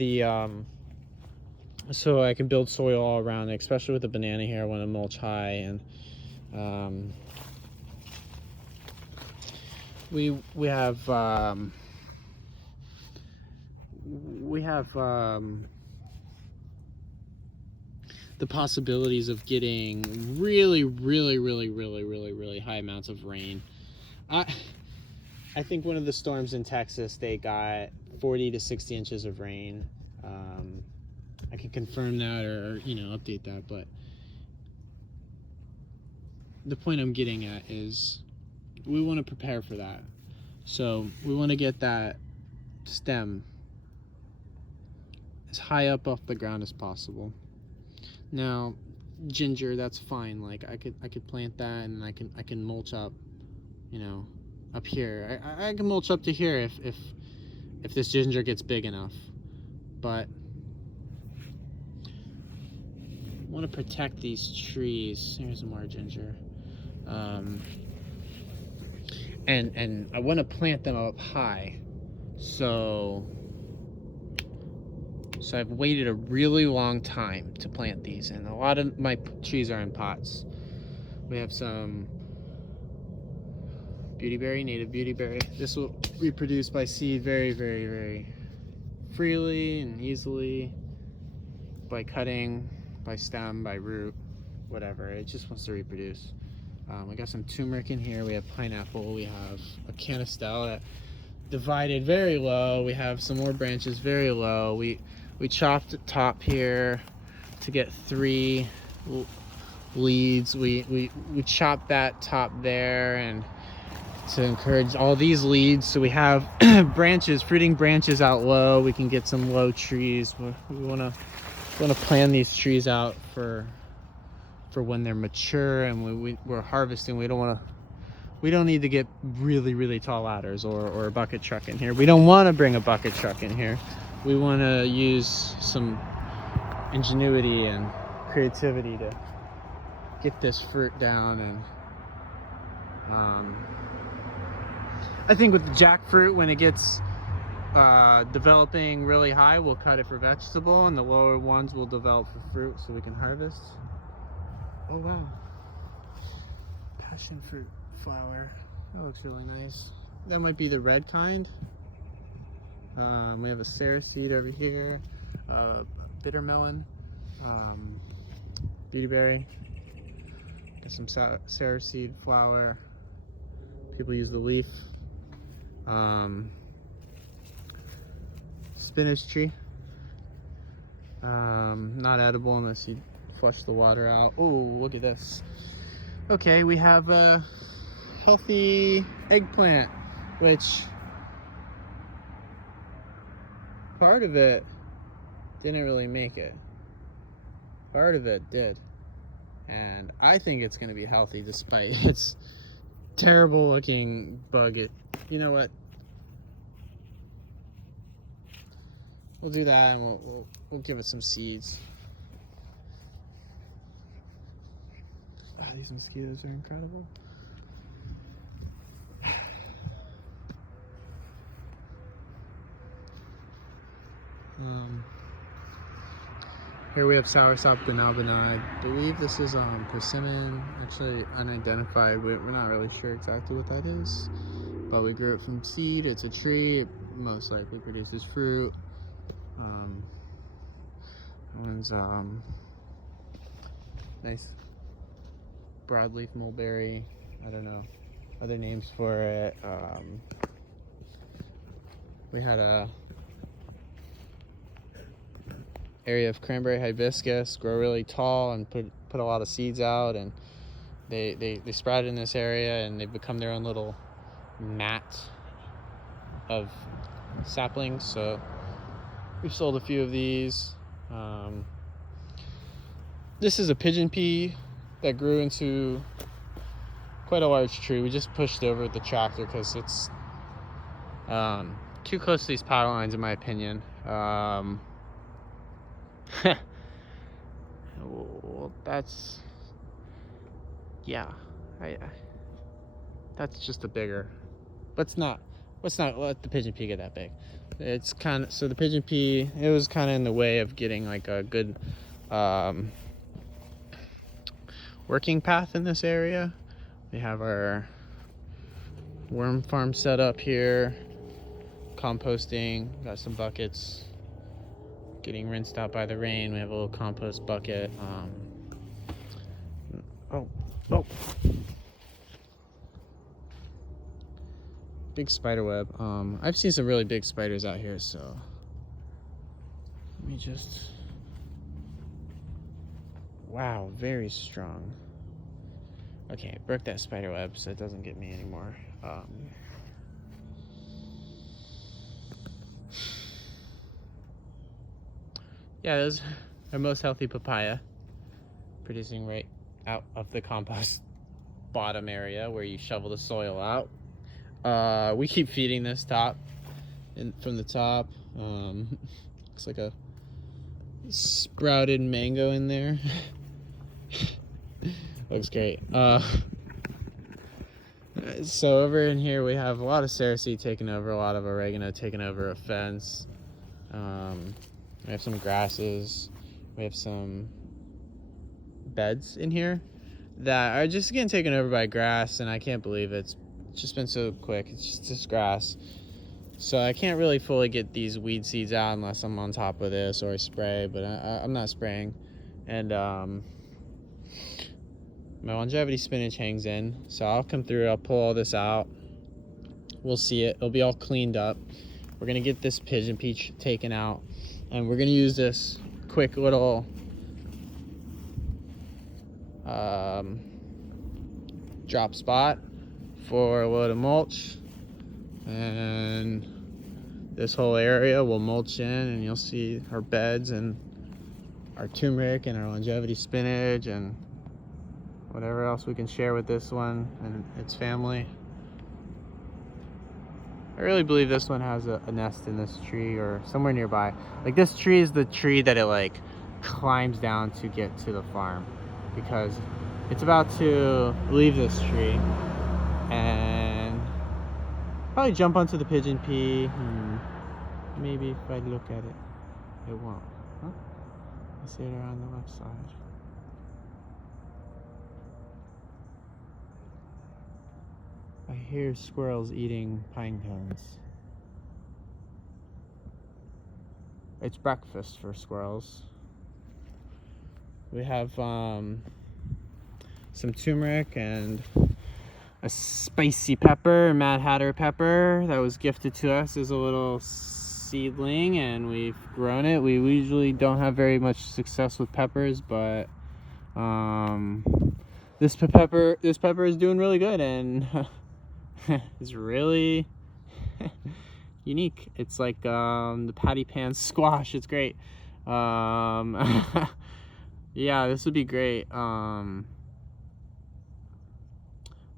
so I can build soil all around it, especially with the banana here. I want to mulch high, and we have the possibilities of getting really high amounts of rain. I think one of the storms in Texas, they got 40 to 60 inches of rain. I can confirm that or you know, update that, but the point I'm getting at is we want to prepare for that. So we want to get that stem as high up off the ground as possible. Now, ginger, that's fine. Like I could plant that, and I can mulch up, you know, up here. I can mulch up to here if this ginger gets big enough. But I want to protect these trees. Here's more ginger. And I want to plant them up high. So I've waited a really long time to plant these, and a lot of my trees are in pots. We have some beautyberry, native beautyberry. This will reproduce by seed very freely and easily, by cutting, by stem, by root, whatever. It just wants to reproduce. We got some turmeric in here. We have pineapple. We have a canistel that divided very low. We have some more branches very low. We chopped the top here to get 3 leads. We chopped that top there and to encourage all these leads, so we have branches, fruiting branches out low. We can get some low trees. We want to plan these trees out for when they're mature and we're harvesting. We don't want we don't need to get really, really tall ladders or a bucket truck in here. We don't want to bring a bucket truck in here. We want to use some ingenuity and creativity to get this fruit down. And I think with the jackfruit, when it gets developing really high, we'll cut it for vegetable, and the lower ones will develop for fruit so we can harvest. Oh wow, passion fruit flower, that looks really nice. That might be the red kind. We have a Sarah seed over here, bitter melon, beautyberry, got some Sarah seed flower. People use the leaf. Spinach tree, not edible unless you flush the water out. Oh, look at this. Okay, we have a healthy eggplant, which part of it didn't really make it. Part of it did. And I think it's going to be healthy despite its terrible looking bug. You know what? We'll do that, and we'll give it some seeds. Ah, these mosquitoes are incredible. Here we have soursop denalbina. I believe this is persimmon, actually unidentified. We're not really sure exactly what that is, but we grew it from seed. It's a tree. It most likely produces fruit. That one's nice broadleaf mulberry. I don't know other names for it. We had a area of cranberry hibiscus grow really tall and put a lot of seeds out, and they sprouted in this area, and they've become their own little mat of saplings. So we've sold a few of these. This is a pigeon pea that grew into quite a large tree. We just pushed over with the tractor because it's too close to these power lines, in my opinion. Well, that's, yeah, that's just a bigger, let's not let the pigeon pea get that big. It's kind of, so the pigeon pea, it was kind of in the way of getting like a good working path in this area. We have our worm farm set up here, composting, got some buckets getting rinsed out by the rain. We have a little compost bucket. Oh, big spider web. I've seen some really big spiders out here, so let me just, wow, very strong. Okay, broke that spider web so it doesn't get me anymore. Yeah, this is our most healthy papaya, producing right out of the compost bottom area where you shovel the soil out. We keep feeding this top from the top. Looks like a sprouted mango in there. Looks great. So over in here we have a lot of Cereseed taken over, a lot of oregano taken over a fence. We have some grasses. We have some beds in here that are just getting taken over by grass, and I can't believe it's just been so quick. It's just grass. So I can't really fully get these weed seeds out unless I'm on top of this or I spray, but I'm not spraying. And my longevity spinach hangs in, so I'll come through, I'll pull all this out. We'll see it. It'll be all cleaned up. We're gonna get this pigeon peach taken out, and we're gonna use this quick little drop spot for a load of mulch, and this whole area will mulch in, and you'll see our beds and our turmeric and our longevity spinach, and whatever else we can share with this one and its family. I really believe this one has a nest in this tree or somewhere nearby. Like, this tree is the tree that it like climbs down to get to the farm, because it's about to leave this tree and probably jump onto the pigeon pea. Maybe if I look at it, it won't. Huh? I see it around the left side. I hear squirrels eating pine cones. It's breakfast for squirrels. We have some turmeric and a spicy pepper, Mad Hatter pepper, that was gifted to us as a little seedling, and we've grown it. We usually don't have very much success with peppers, but this pepper is doing really good, and it's really unique. It's like the patty pan squash. It's great. Yeah, this would be great.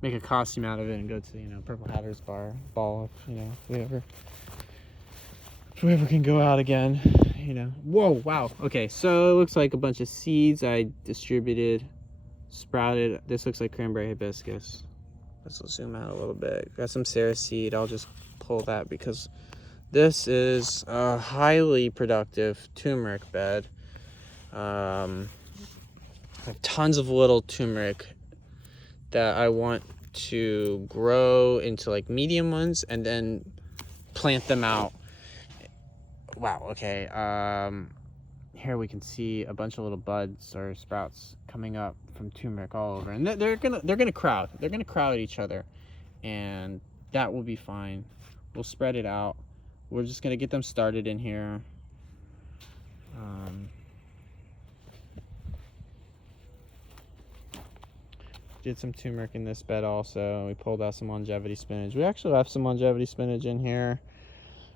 Make a costume out of it and go to, you know, Purple Hatter's ball, if, you know, whoever can go out again, you know. Whoa, wow. Okay, so it looks like a bunch of seeds I distributed, sprouted. This looks like cranberry hibiscus. Let's zoom out a little bit. Got some Sarah seed. I'll just pull that because this is a highly productive turmeric bed. I have tons of little turmeric that I want to grow into like medium ones and then plant them out. Wow, okay. Here we can see a bunch of little buds or sprouts coming up from turmeric all over, and they're gonna crowd each other, and that will be fine. We'll spread it out. We're just gonna get them started in here. Did some turmeric in this bed also. We pulled out some longevity spinach. We actually left some longevity spinach in here.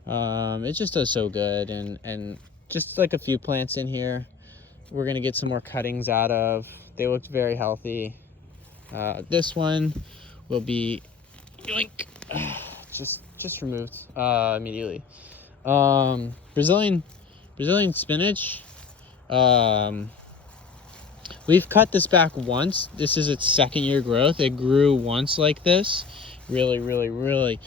It just does so good, and just like a few plants in here we're gonna get some more cuttings out of. They looked very healthy. This one will be yoink, just removed immediately. Brazilian spinach, we've cut this back once. This is its second year growth. It grew once like this, really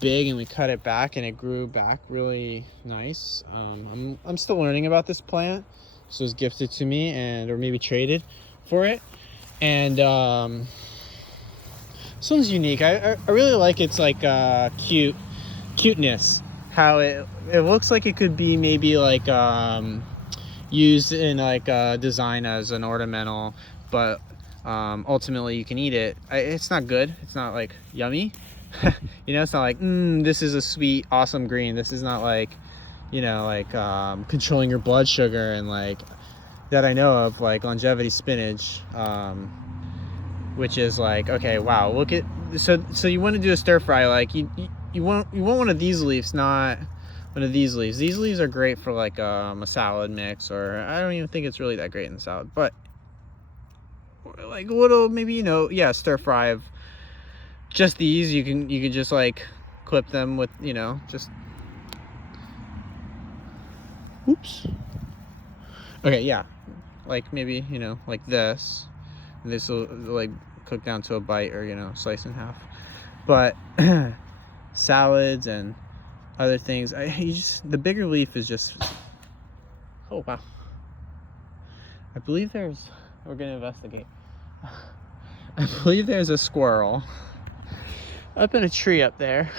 big, and we cut it back and it grew back really nice. I'm still learning about this plant. This was gifted to me, or maybe traded for it, and this one's unique. I really like its like cuteness, how it looks like it could be maybe like used in like design as an ornamental, but ultimately you can eat it. It's not good, it's not like yummy. You know, it's not like this is a sweet awesome green. This is not like, you know, like controlling your blood sugar and like that I know of, like longevity spinach, which is like, okay, wow, look at, so you want to do a stir fry, like you want one of these leaves, not one of these leaves. These leaves are great for like a salad mix, or I don't even think it's really that great in the salad, but like a little, maybe, you know, yeah, stir fry of just these. You can just like clip them with, you know, just oops. Okay, yeah, like maybe, you know, like this, and this will like cook down to a bite, or, you know, slice in half. But salads and other things, the bigger leaf is just, oh wow. I believe we're gonna investigate. I believe there's a squirrel up in a tree up there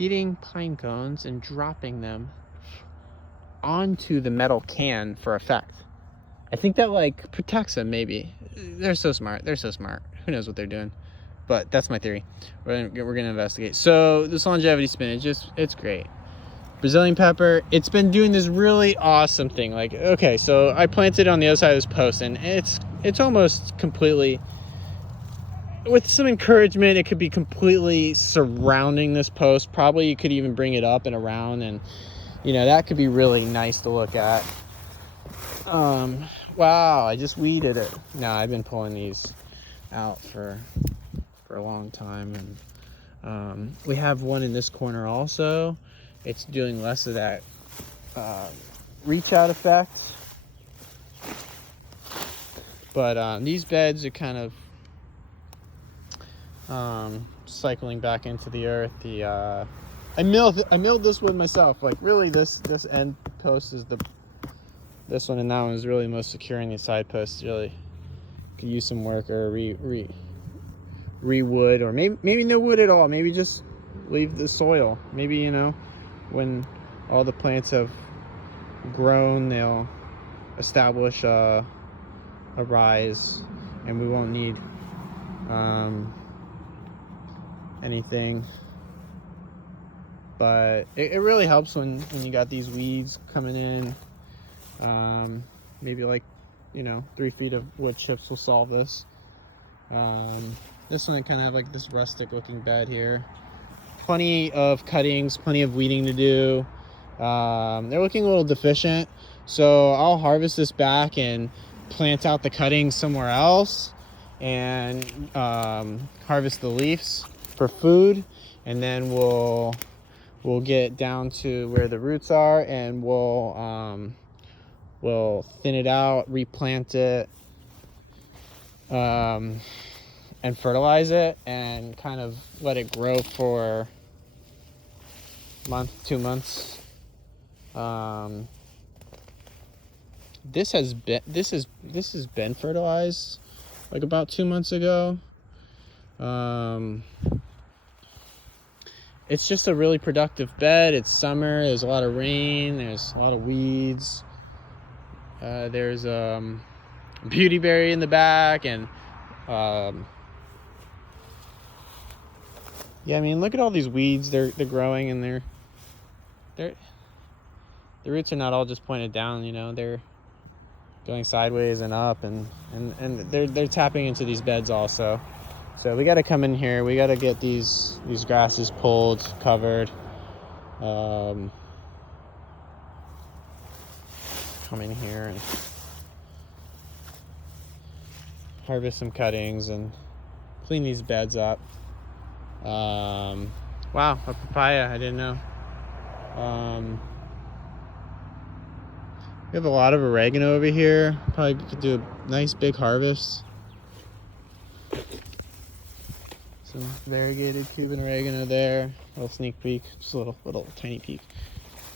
eating pine cones and dropping them onto the metal can for effect. I think that like protects them, maybe. They're so smart. Who knows what they're doing? But that's my theory. We're gonna investigate. So this longevity spinach, it's great. Brazilian pepper, it's been doing this really awesome thing. Like, okay, so I planted it on the other side of this post, and it's almost completely, with some encouragement, it could be completely surrounding this post. Probably you could even bring it up and around, and, you know, that could be really nice to look at. Wow, I just weeded it. No, I've been pulling these out for a long time, and we have one in this corner also. It's doing less of that reach out effect, but these beds are kind of cycling back into the earth. I milled this one myself. Like, really, this end post is this one, and that one is really most secure, and these side posts really could use some work, or re-wood, or maybe no wood at all. Maybe just leave the soil. Maybe, you know, when all the plants have grown, they'll establish a rise, and we won't need anything. But it really helps when you got these weeds coming in. Maybe, like, you know, 3 feet of wood chips will solve this. This one, I kind of have like this rustic looking bed here. Plenty of cuttings, plenty of weeding to do. They're looking a little deficient, so I'll harvest this back and plant out the cuttings somewhere else, and harvest the leaves for food, and then we'll get down to where the roots are, and we'll thin it out, replant it, and fertilize it, and kind of let it grow for a month, 2 months. This has been fertilized like about 2 months ago. It's just a really productive bed. It's summer, there's a lot of rain, there's a lot of weeds. There's beautyberry in the back, and yeah, I mean, look at all these weeds. They're growing, and the roots are not all just pointed down, you know. They're going sideways and up, and they're tapping into these beds also. So we got to come in here. We got to get these grasses pulled, covered. Come in here and harvest some cuttings and clean these beds up. Wow, a papaya, I didn't know. We have a lot of oregano over here. Probably could do a nice big harvest. Some variegated Cuban oregano there. A little sneak peek, just a little tiny peek.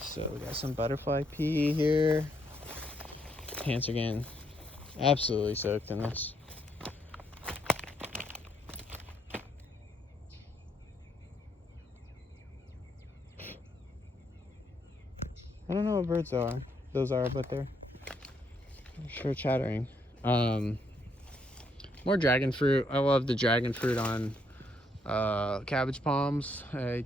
So we got some butterfly pea here. Pants are getting absolutely soaked in this. I don't know what birds those are, but they're sure chattering. More dragon fruit. I love the dragon fruit on cabbage palms. I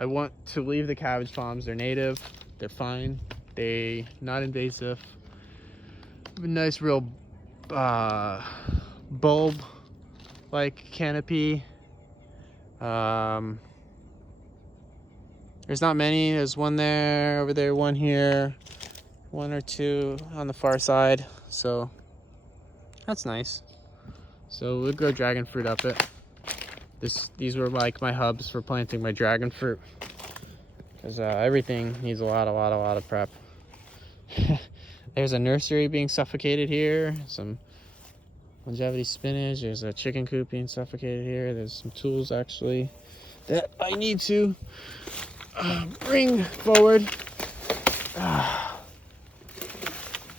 want to leave the cabbage palms. They're native. They're fine. They not invasive. A nice real bulb like canopy. There's not many. There's one there, over there, one here, one or two on the far side. So that's nice. So we'll grow dragon fruit up it. These were like my hubs for planting my dragon fruit, because everything needs a lot of prep. There's a nursery being suffocated here. Some longevity spinach. There's a chicken coop being suffocated here. There's some tools actually that I need to bring forward.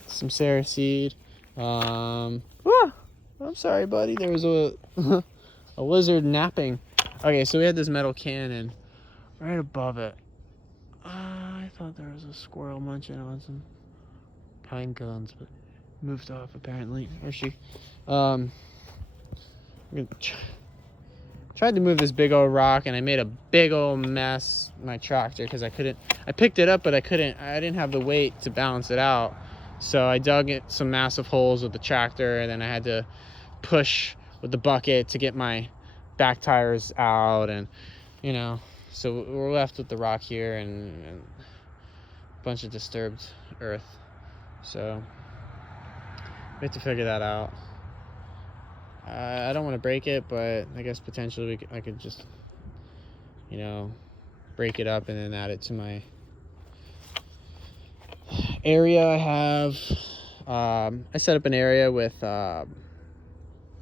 Some Sarah seed. I'm sorry, buddy. There was a a lizard napping. Okay, so we had this metal cannon right above it. I thought there was a squirrel munching on some pine cones, but moved off apparently. Or she. Tried to move this big old rock, and I made a big old mess in my tractor because I picked it up, but I didn't have the weight to balance it out. So I dug some massive holes with the tractor, and then I had to push with the bucket to get my back tires out, and you know, so we're left with the rock here and a bunch of disturbed earth. So We have to figure that out. I don't want to break it, but I guess potentially I could just, you know, break it up and then add it to my area. I have, I set up an area with a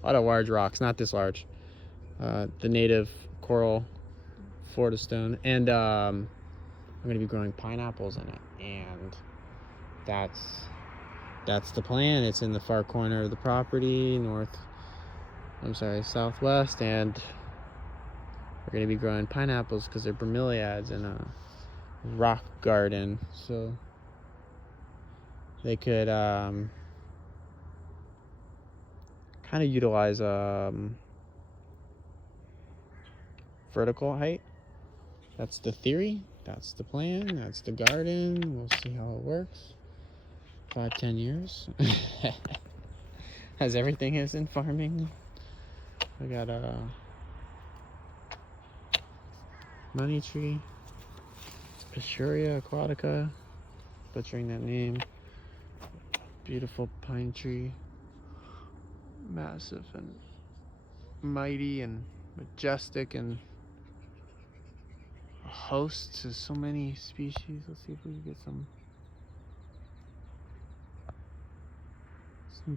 lot of large rocks, not this large, the native coral Florida stone, and I'm going to be growing pineapples in it, and that's the plan. It's in the far corner of the property, southwest, and we're going to be growing pineapples because they're bromeliads in a rock garden, so they could kind of utilize vertical height. That's the theory, that's the plan, that's the garden. We'll see how it works. 5-10 years. As everything is in farming. We got a money tree. It's Pasteuria aquatica. Butchering that name. Beautiful pine tree. Massive and mighty and majestic and a host to so many species. Let's see if we can get some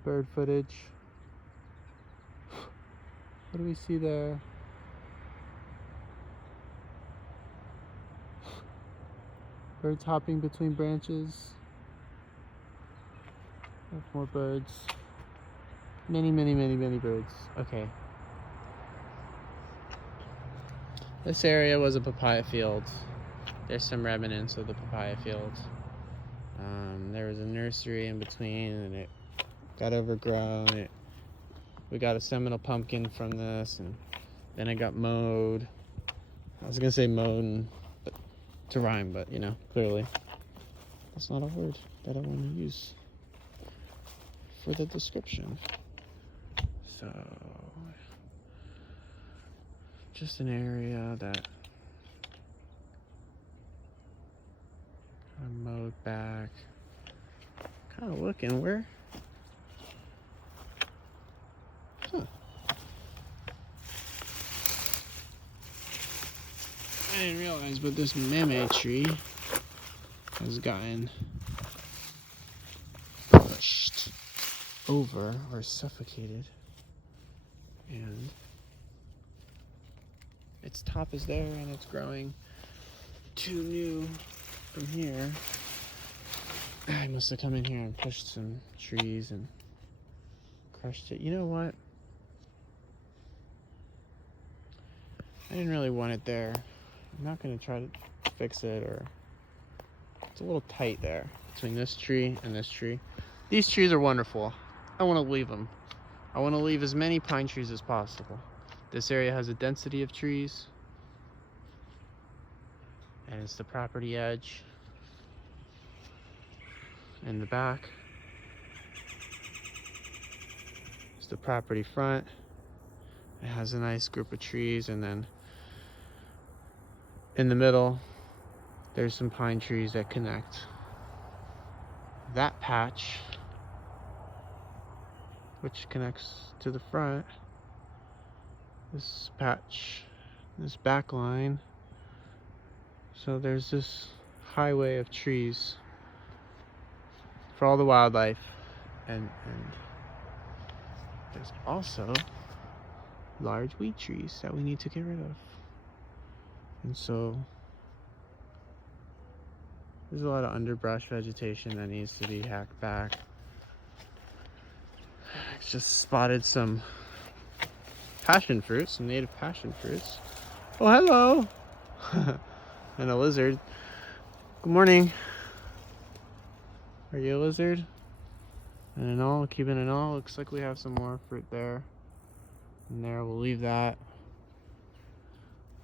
bird footage. What do we see there? Birds hopping between branches. More birds. Many birds. Okay. This area was a papaya field. There's some remnants of the papaya field. There was a nursery in between and it got overgrown. We got a seminal pumpkin from this, and then it got mowed. I was gonna say mowed to rhyme, but you know, clearly that's not a word that I want to use for the description. So just an area that I mowed back. Kind of looking where. Huh. I didn't realize, but this meme tree has gotten pushed over or suffocated, and its top is there and it's growing too new from here. I must have come in here and pushed some trees and crushed it. You know what? I didn't really want it there. I'm not going to try to fix it, or it's a little tight there between this tree and this tree. These trees are wonderful. I want to leave them. I want to leave as many pine trees as possible. This area has a density of trees, and it's the property edge in the back. It's the property front. It has a nice group of trees, and then in the middle there's some pine trees that connect. That patch, which connects to the front, this patch, this back line. So there's this highway of trees for all the wildlife, and there's also large weed trees that we need to get rid of. And so there's a lot of underbrush vegetation that needs to be hacked back. I just spotted some passion fruit, some native passion fruits. Oh, hello! And a lizard. Good morning. Are you a lizard? And an all, keeping an all. Looks like we have some more fruit there. And there, we'll leave that.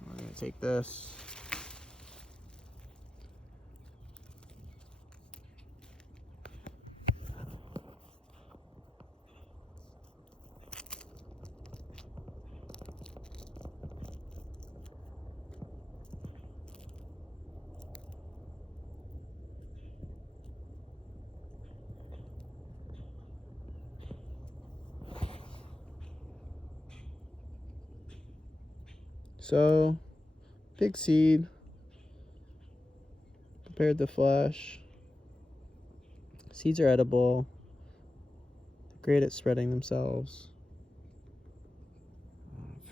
We're gonna take this. So, big seed compared to flesh. Seeds are edible. They're great at spreading themselves.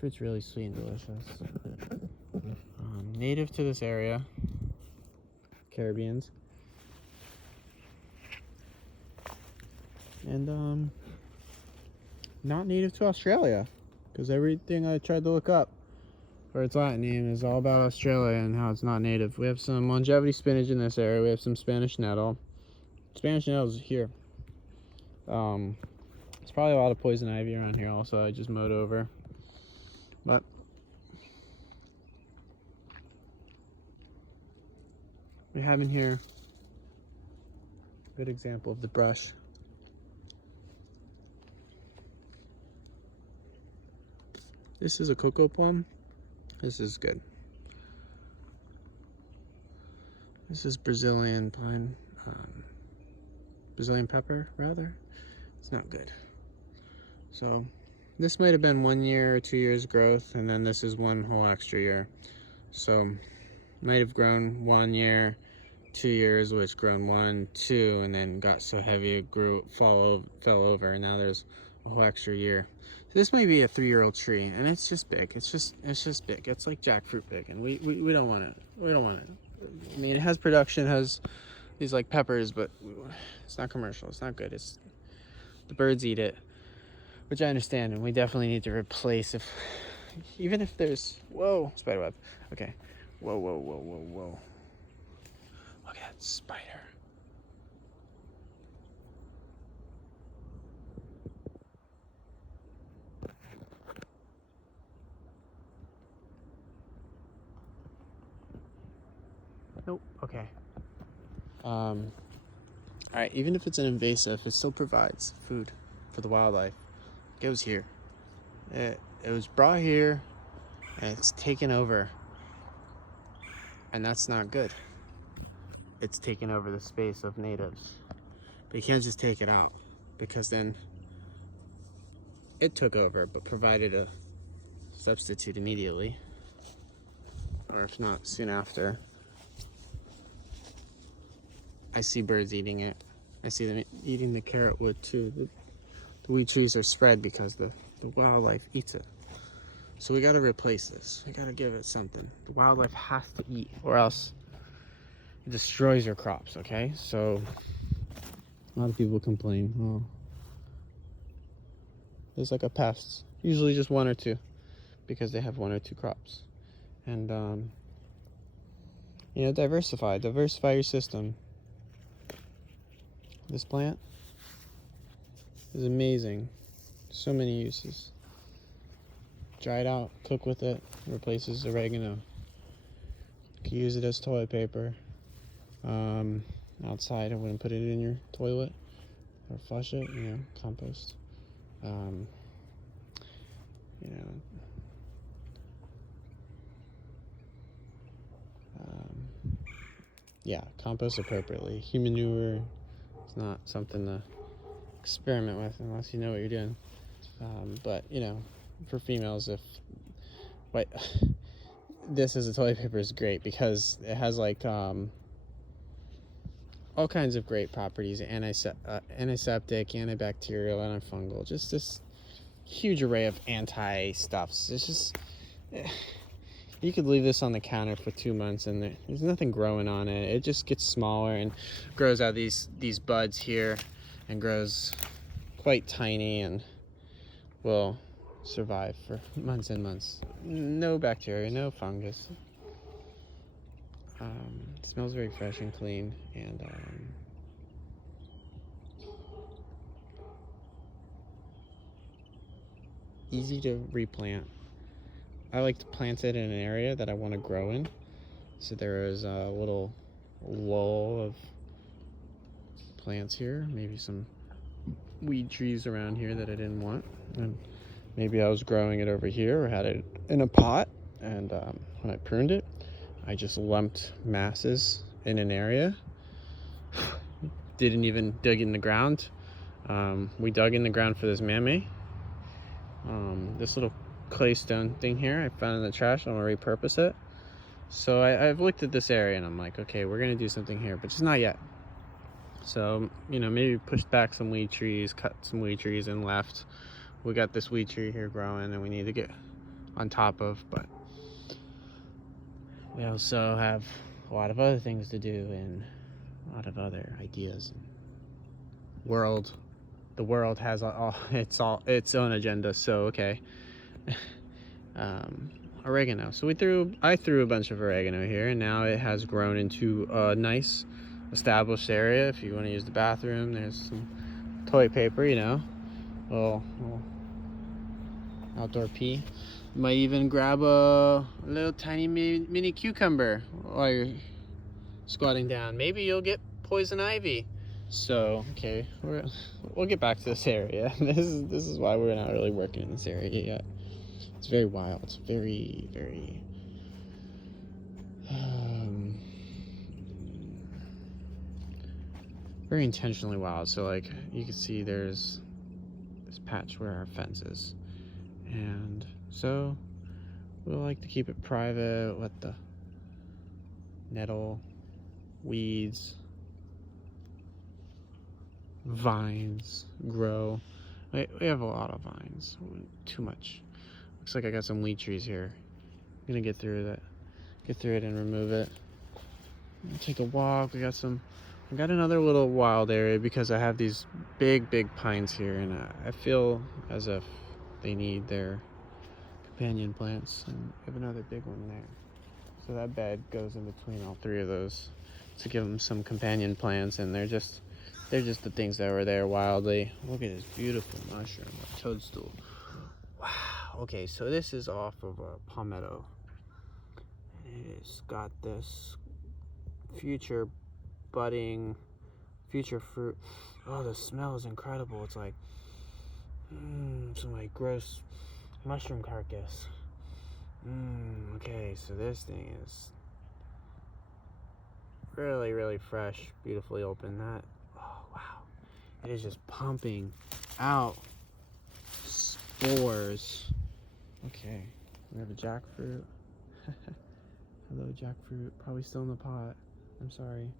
Fruit's really sweet and delicious. Native to this area, Caribbeans. And not native to Australia, because everything I tried to look up for its Latin name is all about Australia and how it's not native. We have some longevity spinach in this area. We have some Spanish nettle. Spanish nettle is here. There's probably a lot of poison ivy around here also. I just mowed over. But we have in here a good example of the brush. This is a cocoa plum. This is good. This is Brazilian pine, Brazilian pepper rather. It's not good. So this might have been 1 year or 2 years growth, and then this is one whole extra year. So might have grown 1 year, 2 years, which grown 1, 2, and then got so heavy it fell over, and now there's a whole extra year. So this might be a 3-year-old tree, and it's just big. It's just big. It's like jackfruit big, and we don't want it. We don't want it. I mean, it has production, has these like peppers, but it's not commercial. It's not good. It's the birds eat it, which I understand, and we definitely need to replace even if there's spiderweb. Okay, whoa. Look at that spider. Nope. Okay. All right. Even if it's an invasive, it still provides food for the wildlife. It goes here. It was brought here, and it's taken over, and that's not good. It's taken over the space of natives, but you can't just take it out, because then it took over, but provided a substitute immediately, or if not, soon after. I see birds eating it. I see them eating the carrot wood too. The weed trees are spread because the wildlife eats it. So we gotta replace this. We gotta give it something. The wildlife has to eat, or else it destroys your crops, okay? So a lot of people complain, oh, there's like a pest. Usually just 1 or 2, because they have 1 or 2 crops. And diversify your system. This plant is amazing. So many uses. Dry it out, cook with it, replaces oregano. You can use it as toilet paper. Outside, I wouldn't put it in your toilet or flush it, compost. Yeah, compost appropriately. Human manure is not something to experiment with unless you know what you're doing. But for females, this as a toilet paper is great because it has like all kinds of great properties: antiseptic, antibacterial, antifungal. Just this huge array of anti-stuffs. It's just you could leave this on the counter for 2 months and there's nothing growing on it. It just gets smaller and grows out these buds here and grows quite tiny and will survive for months and months. No bacteria, no fungus. It smells very fresh and clean, and easy to replant. I like to plant it in an area that I want to grow in. So there is a little lull of plants here, maybe some weed trees around here that I didn't want, and maybe I was growing it over here or had it in a pot, and when I pruned it, I just lumped masses in an area. Didn't even dig in the ground. We dug in the ground for this mamey. This little claystone thing here I found in the trash. I'm gonna repurpose it. So I've looked at this area and I'm like, okay, we're gonna do something here, but just not yet. So, you know, maybe push back some weed trees, cut some weed trees and left. We got this weed tree here growing and we need to get on top of, but we also have a lot of other things to do and a lot of other ideas. The world has all its own agenda, so okay. Oregano. So I threw a bunch of oregano here, and now it has grown into a nice established area. If you want to use the bathroom, there's some toilet paper, you know, little outdoor pee. You might even grab a little tiny mini cucumber while you're squatting down. Maybe you'll get poison ivy. So okay, we'll get back to this area. This is why we're not really working in this area yet. It's very wild. It's very, very very intentionally wild. So like you can see there's this patch where our fence is, and so we'll like to keep it private, let the nettle, weeds, vines grow. We have a lot of vines, too much. Looks like I got some weed trees here. I'm gonna get through it and remove it. Take a walk. I got another little wild area because I have these big pines here, and I feel as if they need their companion plants. And I have another big one there. So that bed goes in between all three of those to give them some companion plants, and they're just the things that were there wildly. Look at this beautiful mushroom, a toadstool. Wow. Okay, so this is off of a palmetto. It's got this future fruit. Oh, the smell is incredible. It's like some like gross mushroom carcass. Okay, so this thing is really fresh, beautifully open. Oh wow, it is just pumping out spores. Okay, we have a jackfruit. Hello, jackfruit. Probably still in the pot. I'm sorry.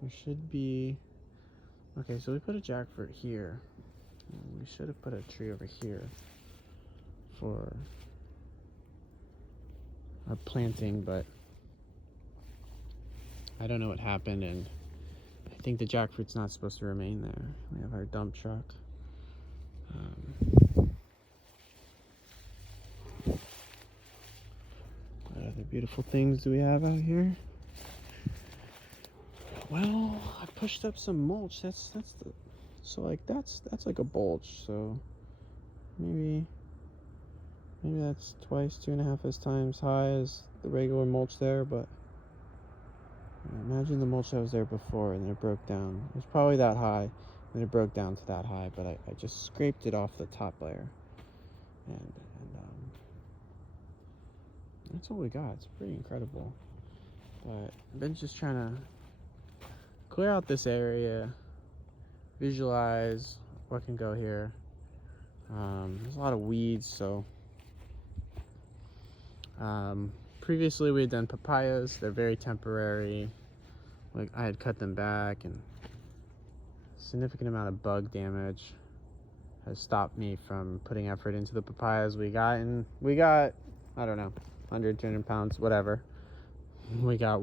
There should be... Okay, so we put a jackfruit here. We should have put a tree over here for our planting, but I don't know what happened, and I think the jackfruit's not supposed to remain there. We have our dump truck. What other beautiful things do we have out here? Well, I pushed up some mulch. That's like a mulch. So maybe that's twice, 2.5 times high as the regular mulch there. But imagine the mulch that was there before, and it broke down. It was probably that high, and it broke down to that high. But I just scraped it off the top layer, and that's all we got. It's pretty incredible. But I've been just trying to clear out this area, visualize what can go here. There's a lot of weeds, so previously we had done papayas. They're very temporary. Like I had cut them back, and a significant amount of bug damage has stopped me from putting effort into the papayas we got. And we got, I don't know, 100, 200 pounds, whatever. We got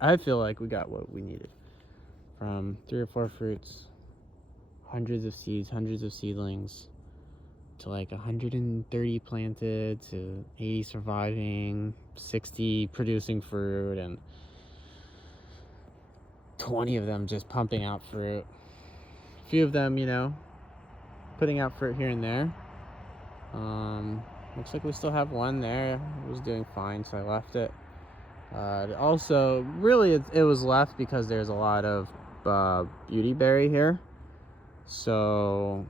I feel like we got what we needed. From 3 or 4 fruits, hundreds of seeds, hundreds of seedlings, to like 130 planted, to 80 surviving, 60 producing fruit, and 20 of them just pumping out fruit. A few of them, you know, putting out fruit here and there. Looks like we still have one there. It was doing fine, so I left it. Also, really, it was left because there's a lot of beautyberry here. So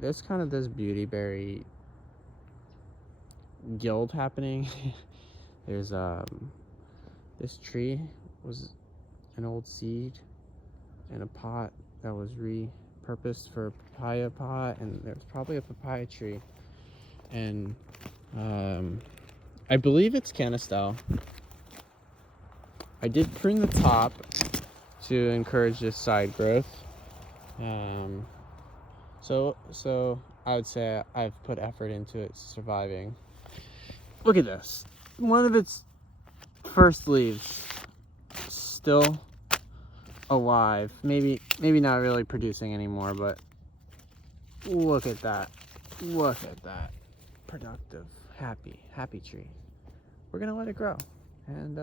there's kind of this beautyberry guild happening. There's this tree was an old seed in a pot that was repurposed for a papaya pot, and there's probably a papaya tree And I believe it's canistyle. I did prune the top to encourage this side growth. So I would say I've put effort into it surviving. Look at this. One of its first leaves still alive. Maybe not really producing anymore, but look at that. Look at that. Productive, happy tree. We're gonna let it grow. And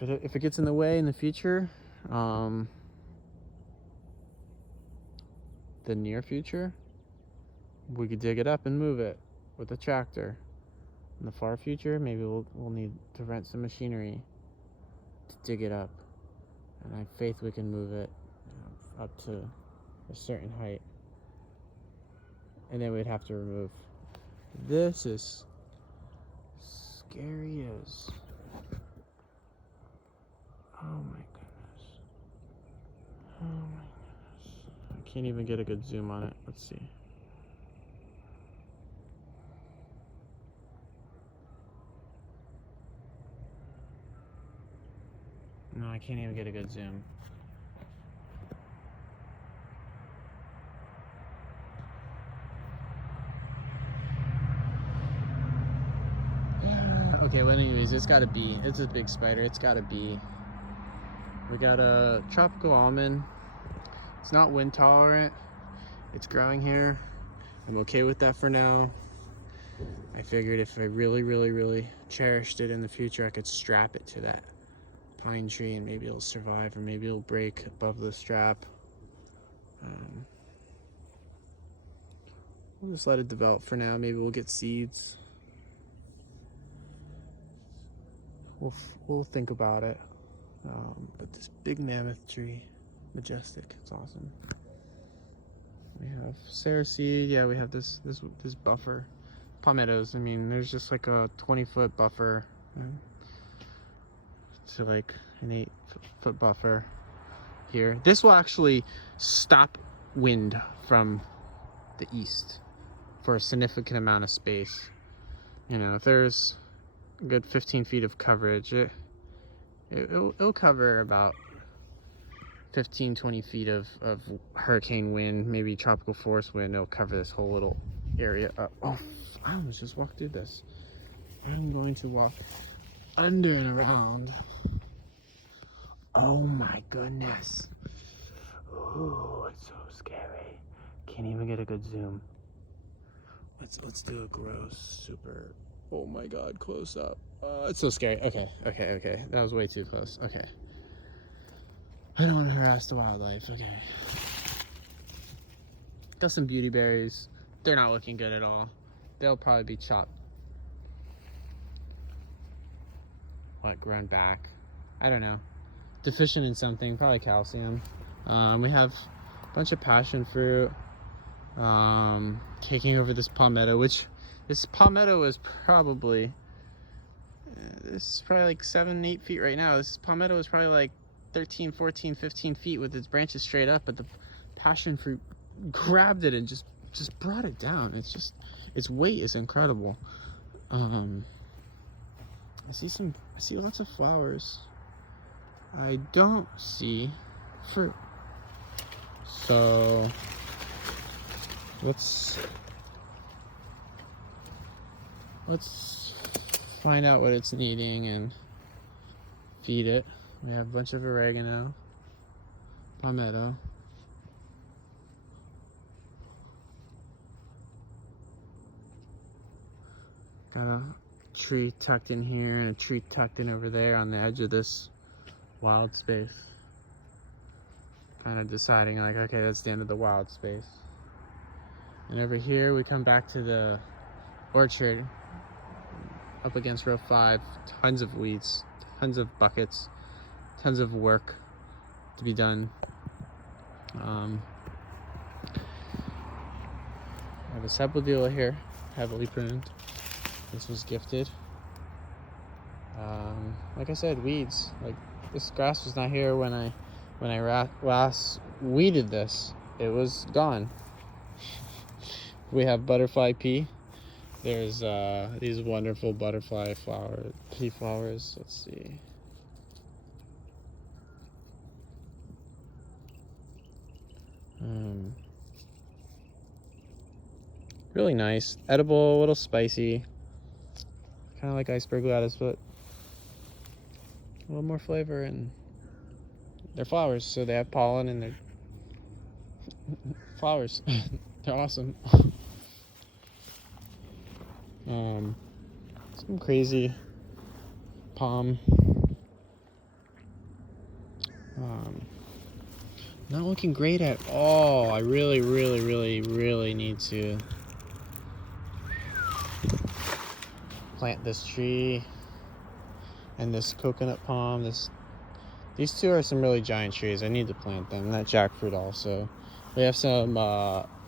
if it gets in the way in the future, the near future, we could dig it up and move it with a tractor. In the far future, maybe we'll need to rent some machinery to dig it up, and I have faith we can move it up to a certain height, and then we'd have to remove. This is scary as, oh my goodness, oh my goodness. I can't even get a good zoom on it. Let's see. No, I can't even get a good zoom. Okay, well anyways, it's gotta be. It's a big spider, it's gotta be. We got a tropical almond. It's not wind tolerant. It's growing here. I'm okay with that for now. I figured if I really cherished it in the future, I could strap it to that pine tree and maybe it'll survive, or maybe it'll break above the strap. We'll just let it develop for now. Maybe we'll get seeds. We'll think about it. But this big mammoth tree, majestic, it's awesome. We have Cereseed. Yeah, we have this buffer. Palmettos. I mean, there's just like a 20-foot buffer to like an 8-foot buffer here. This will actually stop wind from the east for a significant amount of space. You know, if there's a good 15 feet of coverage, it'll cover about 15-20 feet of hurricane wind, maybe tropical force wind. It'll cover this whole little area up. Oh, I almost just walked through this. I'm going to walk under and around. Oh my goodness. Oh, it's so scary. Can't even get a good zoom. Let's do a gross, super, oh my god, close up. It's so scary. Okay. That was way too close. Okay. I don't want to harass the wildlife. Okay. Got some beauty berries. They're not looking good at all. They'll probably be chopped. What, grown back? I don't know. Deficient in something, probably calcium. We have a bunch of passion fruit taking over this palmetto, which this palmetto is probably like 7-8 feet right now. This palmetto is probably like 13, 14, 15 feet with its branches straight up, but the passion fruit grabbed it and just brought it down. Its weight is incredible. I see lots of flowers. I don't see fruit. So let's find out what it's needing and feed it. We have a bunch of oregano, palmetto. Got a tree tucked in here and a tree tucked in over there on the edge of this wild space. Kind of deciding like, okay, that's the end of the wild space. And over here we come back to the orchard up against row 5. Tons of weeds, tons of buckets, tons of work to be done. I have a sapodilla here, heavily pruned. This was gifted. Like I said, weeds. Like, this grass was not here when I last weeded this. It was gone. We have butterfly pea. There's these wonderful butterfly pea flowers. Let's see. Really nice, edible, a little spicy, kind of like iceberg lettuce, but a little more flavor. And they're flowers, so they have pollen and they're flowers. They're awesome. Some crazy palm. Not looking great at all. I really need to plant this tree and this coconut palm. These two are some really giant trees. I need to plant them. And that jackfruit also. We have some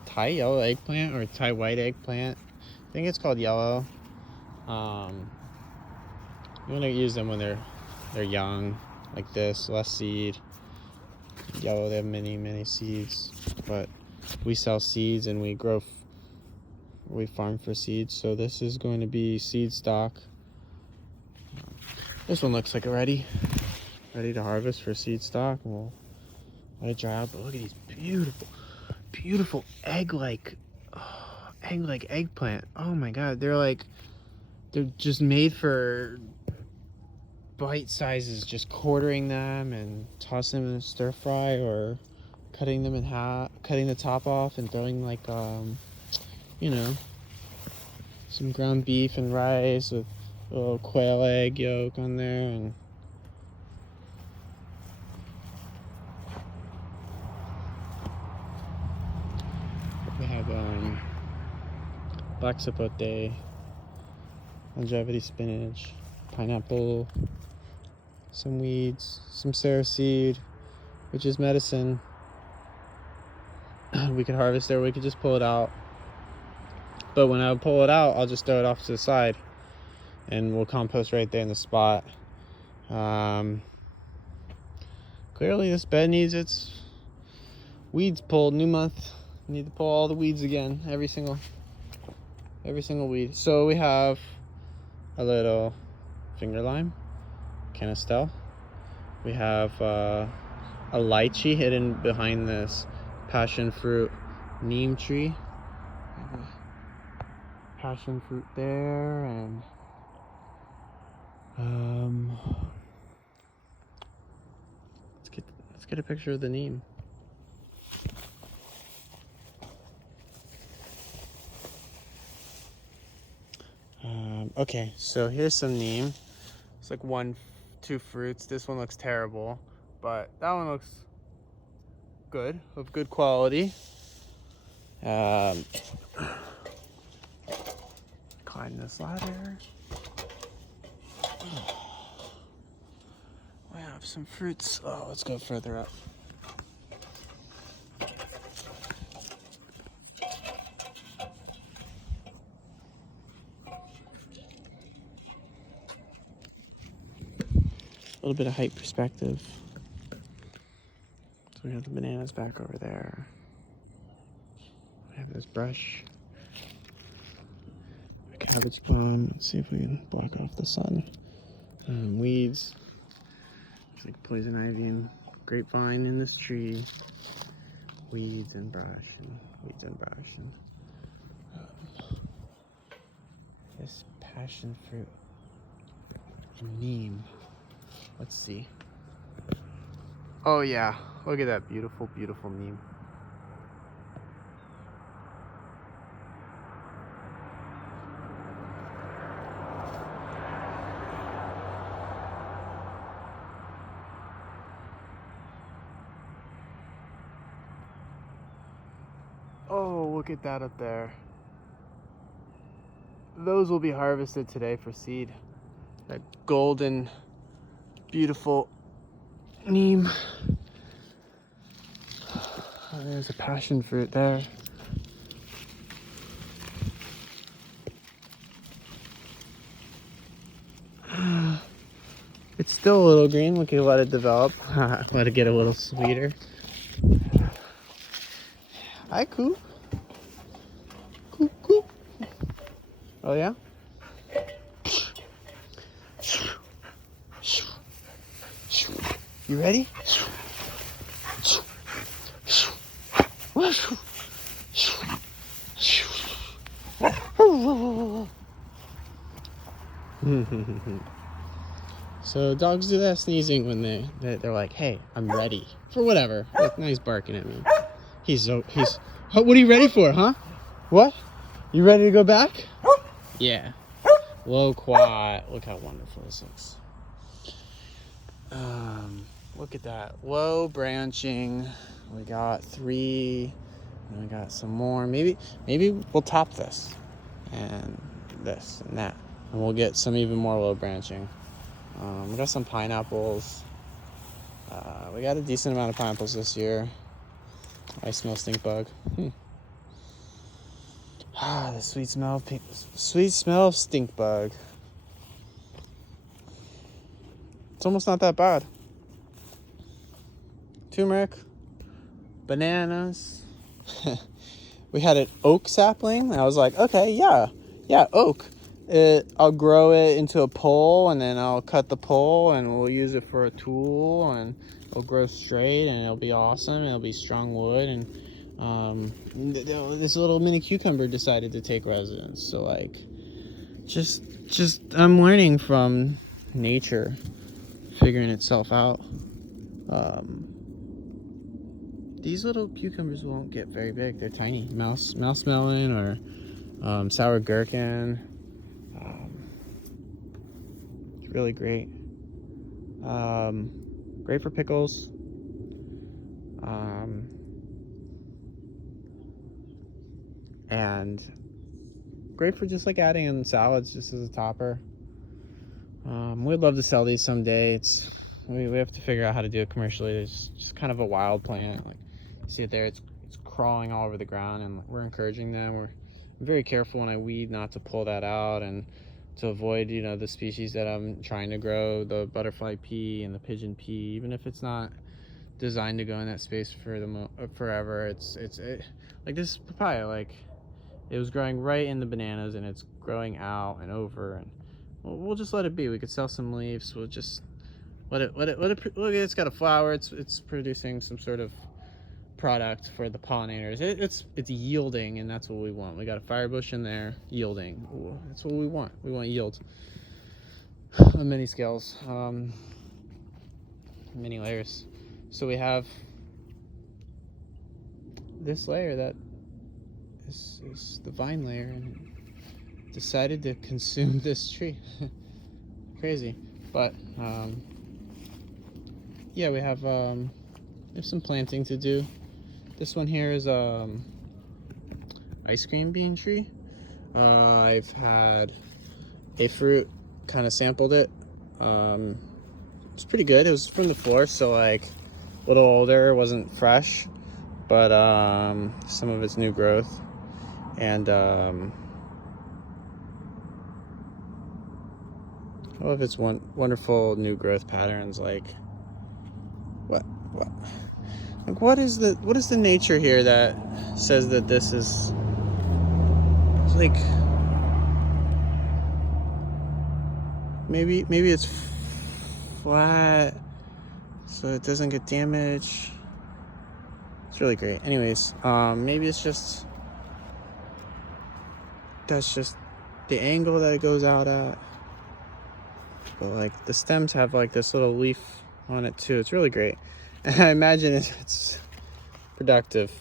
Thai yellow eggplant or Thai white eggplant. I think it's called yellow. You want to use them when they're young, like this, less seed. Yellow, they have many seeds, but we sell seeds and we farm for seeds. So this is going to be seed stock. This one looks like ready to harvest for seed stock. We'll let it dry out. But look at these beautiful egg-like eggplant. Oh my god, they're just made for bite sizes. Just quartering them and tossing them in a stir fry, or cutting them in half, cutting the top off and throwing you know, some ground beef and rice with a little quail egg yolk on there. And we have black sapote, longevity spinach, pineapple, some weeds, some seed, which is medicine. We could harvest there, we could just pull it out. But when I pull it out, I'll just throw it off to the side and we'll compost right there in the spot. Clearly this bed needs its weeds pulled. New month, need to pull all the weeds again, every single weed. So we have a little finger lime, canistel. We have a lychee hidden behind this passion fruit neem tree. Passion fruit there, and let's get a picture of the neem. Okay, so here's some neem. It's like 2 fruits. This one looks terrible, but that one looks good, of good quality. Climb this ladder. We have some fruits. Oh, let's go further up. A little bit of height perspective. So we have the bananas back over there. We have this brush. A cabbage palm. Let's see if we can block off the sun. Weeds. It's like poison ivy and grapevine in this tree. Weeds and brush and weeds and brush. And this passion fruit and neem. Let's see. Oh yeah, look at that beautiful neem. Oh, look at that up there. Those will be harvested today for seed. That golden, beautiful neem. Oh, there's a passion fruit there. It's still a little green. We can let it develop. Let it get a little sweeter. Hi, Coop. Oh yeah? You ready? So dogs do that sneezing when they're like, hey, I'm ready for whatever. Like, now he's barking at me. He's what are you ready for, huh? What? You ready to go back? Yeah. Low quad. Look how wonderful this looks. Look at that. Low branching. We got 3. And we got some more. Maybe we'll top this. And this and that. And we'll get some even more low branching. We got some pineapples. We got a decent amount of pineapples this year. I smell stink bug. The sweet smell of stink bug. It's almost not that bad. Turmeric, bananas. We had an oak sapling, and I was like, okay, yeah, oak. I'll grow it into a pole, and then I'll cut the pole, and we'll use it for a tool, and it'll grow straight, and it'll be awesome, and it'll be strong wood. And this little mini cucumber decided to take residence. So like, just I'm learning from nature, figuring itself out. These little cucumbers won't get very big. They're tiny. Mouse melon or sour gherkin. It's really great. Great for pickles. And great for just like adding in salads just as a topper. We'd love to sell these someday. We have to figure out how to do it commercially. It's just kind of a wild plant. Like, you see it there, it's crawling all over the ground, and we're encouraging them. I'm very careful when I weed not to pull that out, and to avoid, the species that I'm trying to grow, the butterfly pea and the pigeon pea, even if it's not designed to go in that space for forever. Like this papaya, like it was growing right in the bananas, and it's growing out and over, and we'll just let it be. We could sell some leaves. We'll just let it look. It's got a flower. It's producing some sort of product for the pollinators. It's yielding, and that's what we want. We got a fire bush in there yielding. Ooh, that's what we want. We want yield on many scales, many layers. So we have this layer that is the vine layer, and decided to consume this tree. Crazy. But yeah, we have some planting to do. This one here is ice cream bean tree. I've had a fruit, kind of sampled it. It's pretty good. It was from the floor, so like a little older, wasn't fresh, but some of it's new growth. And I love its wonderful new growth patterns. Like what is the nature here that says that this is like, maybe it's flat so it doesn't get damaged. It's really great. Anyways, maybe it's just that's just the angle that it goes out at. But like the stems have like this little leaf on it too. It's really great. And I imagine it's productive.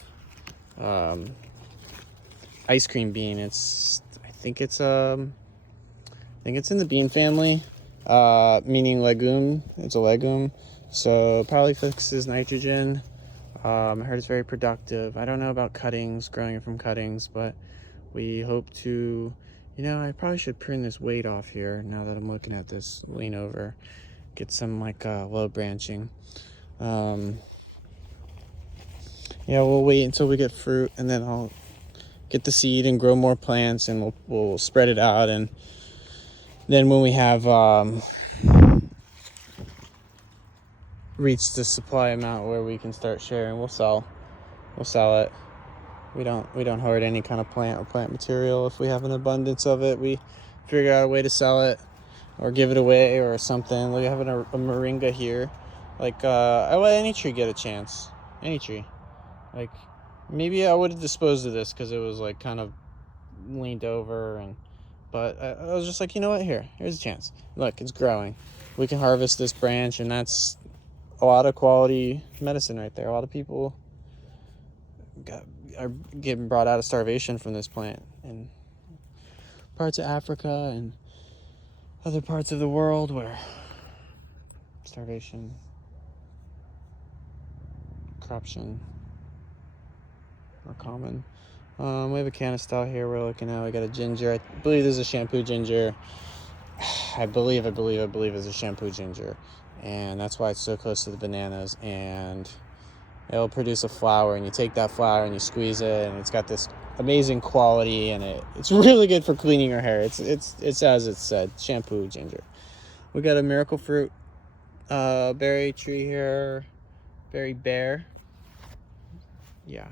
Ice cream bean. I think it's in the bean family, meaning legume. It's a legume, so probably fixes nitrogen. I heard it's very productive. I don't know about cuttings, growing it from cuttings, but we hope to, I probably should prune this weight off here now that I'm looking at this. Lean over, get some like low branching. Yeah, we'll wait until we get fruit, and then I'll get the seed and grow more plants, and we'll spread it out. And then when we have reached the supply amount where we can start sharing, we'll sell it. We don't hoard any kind of plant or plant material. If we have an abundance of it, we figure out a way to sell it or give it away or something. We have a moringa here. Like, I let any tree get a chance. Any tree. Like, maybe I would have disposed of this because it was like kind of leaned over, but I was just like, you know what, here's a chance. Look, it's growing. We can harvest this branch, and that's a lot of quality medicine right there. A lot of people are getting brought out of starvation from this plant in parts of Africa and other parts of the world where starvation, corruption are common. We have a canistel here we're looking at. We got a ginger. I believe this is a shampoo ginger. I believe it's a shampoo ginger. And that's why it's so close to the bananas. And it'll produce a flower. And you take that flower and you squeeze it. And it's got this amazing quality. And it's really good for cleaning your hair. It's as it said, shampoo ginger. We got a miracle fruit berry tree here. Berry bear. Yeah.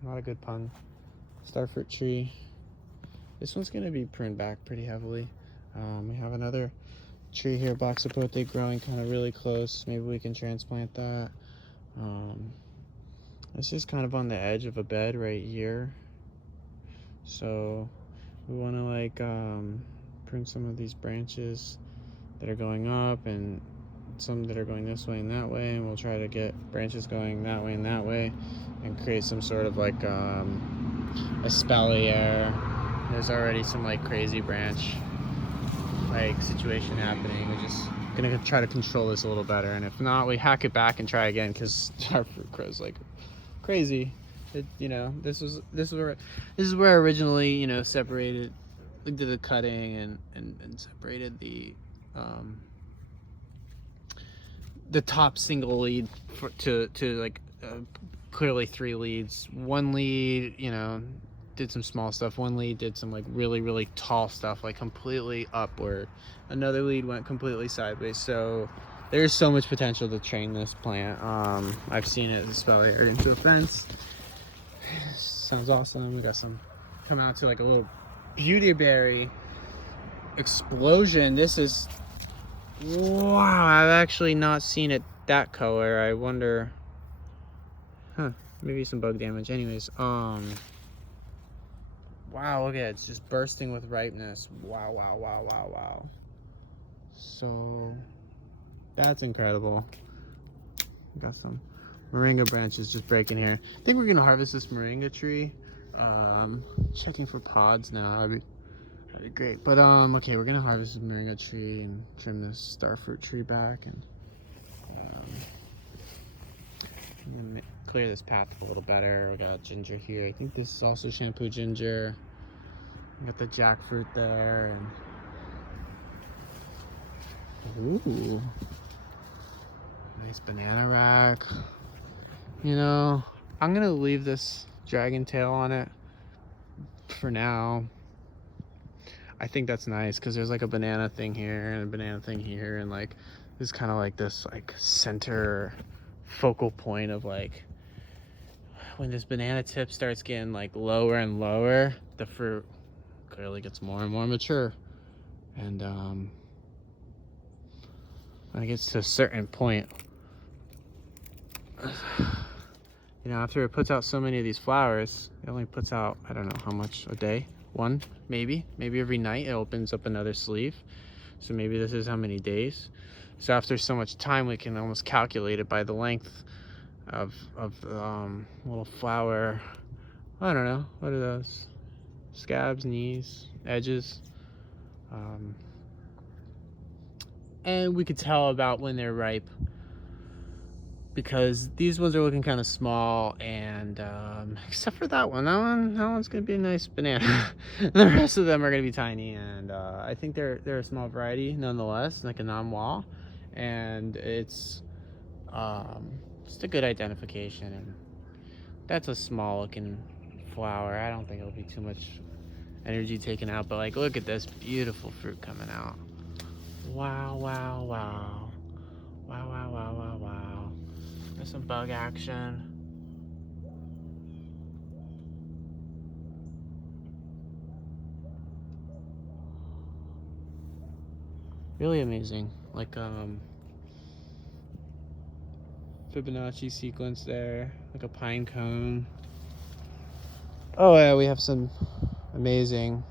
Not a good pun. Starfruit tree. This one's going to be pruned back pretty heavily. We have another tree here, box sapote, growing kind of really close. Maybe we can transplant that. It's just kind of on the edge of a bed right here. So we want to like prune some of these branches that are going up and some that are going this way and that way, and we'll try to get branches going that way and that way and create some sort of like espalier. There's already some like crazy branch like situation happening. We're just gonna try to control this a little better, and if not, we hack it back and try again because our fruit grows like crazy. This is where originally separated, like, did the cutting and separated the top single lead to like clearly 3 leads. One lead, did some small stuff. One lead did some like really tall stuff, like completely upward. Another lead went completely sideways. So there's so much potential to train this plant. I've seen it spell here into a fence. Sounds awesome. We got some come out to like a little beautyberry explosion. This is, wow, I've actually not seen it that color. I wonder, maybe some bug damage. Anyways, wow, look at it. It's just bursting with ripeness. Wow. So that's incredible. Got some moringa branches just breaking here. I think we're gonna harvest this moringa tree. Checking for pods now. That'd be great. But okay, we're gonna harvest this moringa tree and trim this starfruit tree back, and I'm gonna clear this path a little better. We got ginger here. I think this is also shampoo ginger. We got the jackfruit there, and ooh, nice banana rack. I'm gonna leave this dragon tail on it for now. I think that's nice because there's like a banana thing here and a banana thing here, and like this kind of like this like center focal point of like when this banana tip starts getting like lower and lower, the fruit clearly gets more and more mature. And when it gets to a certain point, after it puts out so many of these flowers, it only puts out, I don't know how much a day. One, maybe every night it opens up another sleeve. So maybe this is how many days. So after so much time, we can almost calculate it by the length of little flower. I don't know, what are those? Scabs, knees, edges. And we could tell about when they're ripe, because these ones are looking kind of small, and except for that one's gonna be a nice banana. The rest of them are gonna be tiny, and I think they're a small variety nonetheless, like a non-wall, and it's just a good identification. And that's a small looking flower. I don't think it'll be too much energy taken out, but like, look at this beautiful fruit coming out. Wow. There's some bug action. Really amazing. Like Fibonacci sequence there, like a pine cone. Oh yeah, we have some amazing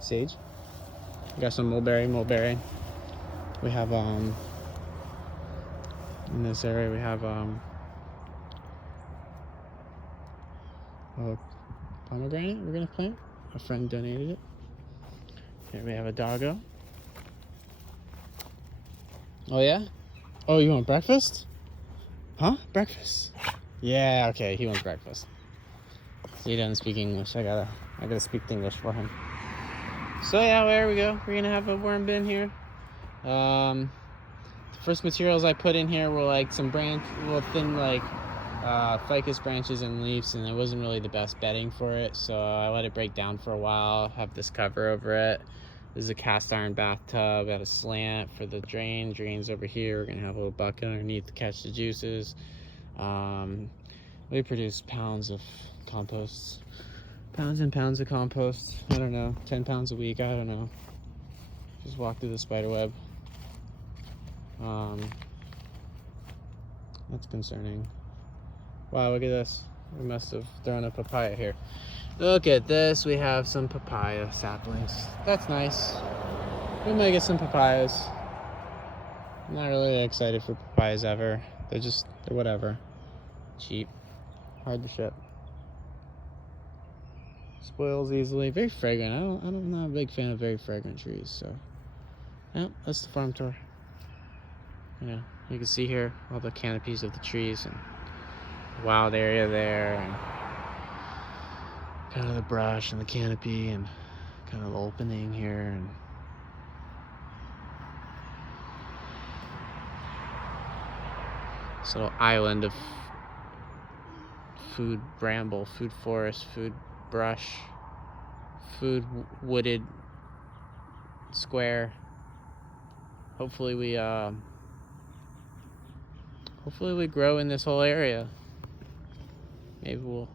sage. We got some mulberry. We have in this area we have a pomegranate we're gonna plant. A friend donated it. Here we have a doggo. Oh yeah? Oh, you want breakfast? Huh? Breakfast? Yeah, okay, he wants breakfast. So he doesn't speak English. I gotta speak English for him. So yeah, there we go. We're gonna have a worm bin here. The first materials I put in here were like some thin like ficus branches and leaves, and it wasn't really the best bedding for it, so I let it break down for a while. Have this cover over it. This is a cast iron bathtub. Got a slant for the drains over here. We're gonna have a little bucket underneath to catch the juices. We produce pounds and pounds of compost. I don't know, 10 pounds a week. I don't know. Just walk through the spider web. That's concerning. Wow, look at this. We must have thrown a papaya here. Look at this. We have some papaya saplings. That's nice. We might get some papayas. I'm not really excited for papayas ever. They're whatever. Cheap. Hard to ship. Spoils easily. Very fragrant. I'm not a big fan of very fragrant trees, so. Yeah, that's the farm tour. Yeah, you can see here all the canopies of the trees and wild area there, and kind of the brush and the canopy and kind of the opening here, and this little island of food bramble, food forest, food brush, food wooded square. Hopefully we grow in this whole area. Maybe we'll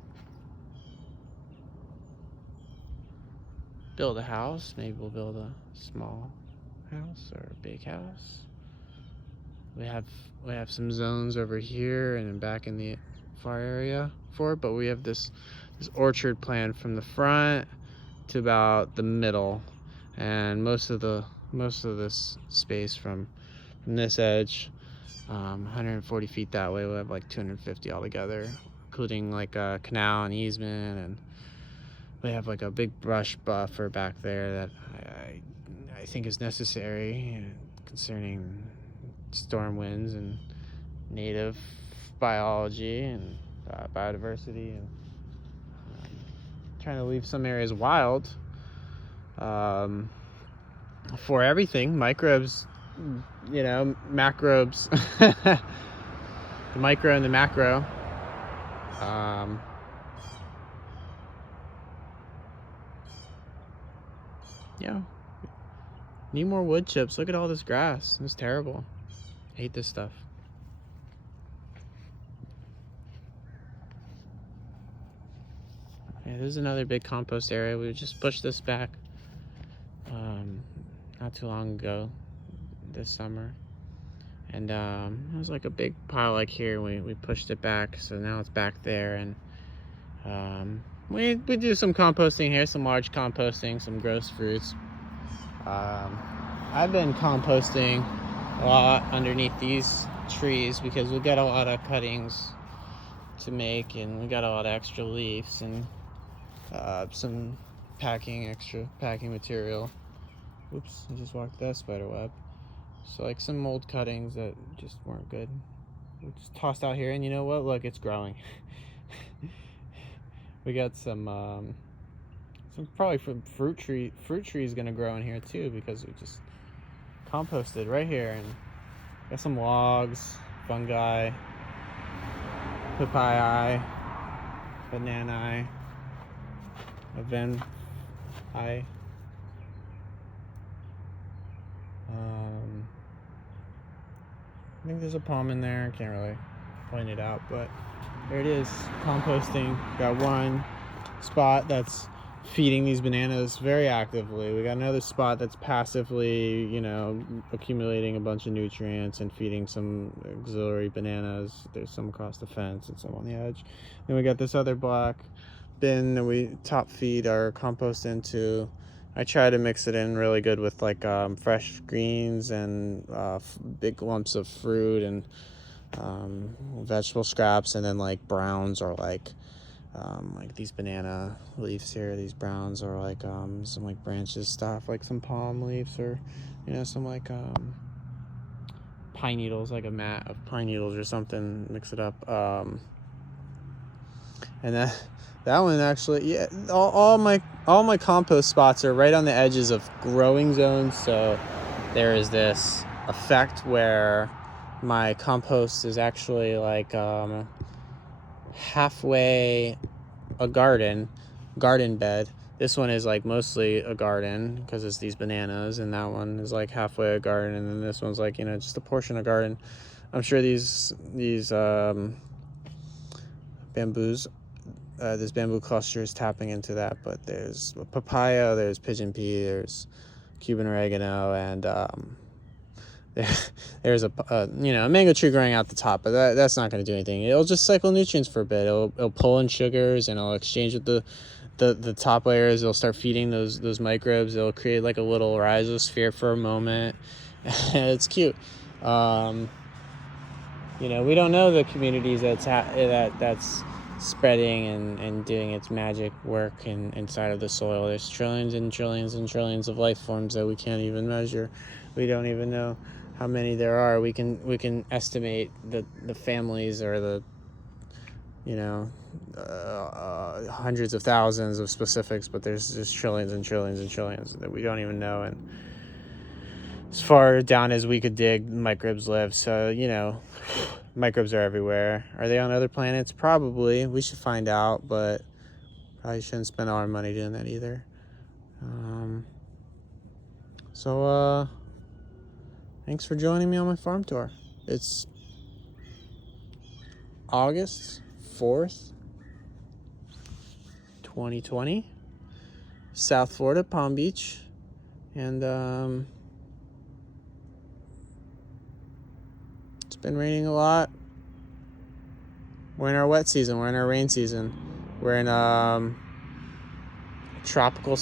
build a house. Maybe we'll build a small house or a big house. We have some zones over here and back in the far area for it, but we have this orchard plan from the front to about the middle, and most of this space from this edge, 140 feet that way, we'll have like 250 altogether, including like a canal and easement, and we have like a big brush buffer back there that I think is necessary concerning storm winds and native biology and biodiversity, and trying to leave some areas wild for everything, microbes, macrobes, the micro and the macro. Yeah, need more wood chips. Look at all this grass. It's terrible. I hate this stuff. Yeah, there's another big compost area. We just pushed this back not too long ago, this summer, and it was like a big pile like here. We pushed it back, so now it's back there, and we do some composting here, some large composting, some gross fruits. I've been composting a lot underneath these trees because we got a lot of cuttings to make, and we got a lot of extra leaves and some extra packing material. Oops, I just walked that spider web. So like some mold cuttings that just weren't good. We just tossed out here, and you know what? Look, it's growing. We got some probably from fruit tree is gonna grow in here too, because we just composted right here, and got some logs, fungi, papaya, banana, I think there's a palm in there. I can't really point it out, but there it is. Composting. Got one spot that's feeding these bananas very actively. We got another spot that's passively, you know, accumulating a bunch of nutrients and feeding some auxiliary bananas. There's some across the fence and some on the edge. Then we got this other black bin that we top feed our compost into. I try to mix it in really good with like fresh greens and big lumps of fruit and vegetable scraps, and then like browns or like these banana leaves here, these browns, or like some like branches stuff, like some palm leaves, or you know, some like pine needles, like a mat of pine needles or something, mix it up. And that one actually, yeah, all my compost spots are right on the edges of growing zones, so there is this effect where my compost is actually like halfway a garden bed. This one is like mostly a garden because it's these bananas, and that one is like halfway a garden, and then this one's like, you know, just a portion of garden. I'm sure these bamboos, this bamboo cluster is tapping into that, but there's papaya, there's pigeon pea, there's Cuban oregano, and there's a mango tree growing out the top, but that's not going to do anything. It'll just cycle nutrients for a bit. It'll pull in sugars, and it'll exchange with the top layers. It'll start feeding those microbes. It'll create like a little rhizosphere for a moment. It's cute. We don't know the communities that's spreading and doing its magic work inside of the soil. There's trillions and trillions and trillions of life forms that we can't even measure. We don't even know how many there are. We can estimate the families, or the hundreds of thousands of specifics, but there's just trillions and trillions and trillions that we don't even know. And as far down as we could dig, microbes live. So microbes are everywhere. Are they on other planets? Probably. We should find out, but probably shouldn't spend all our money doing that either. Thanks for joining me on my farm tour. It's August 4th, 2020, South Florida, Palm Beach, and it's been raining a lot. We're in our wet season. We're in our rain season. We're in tropical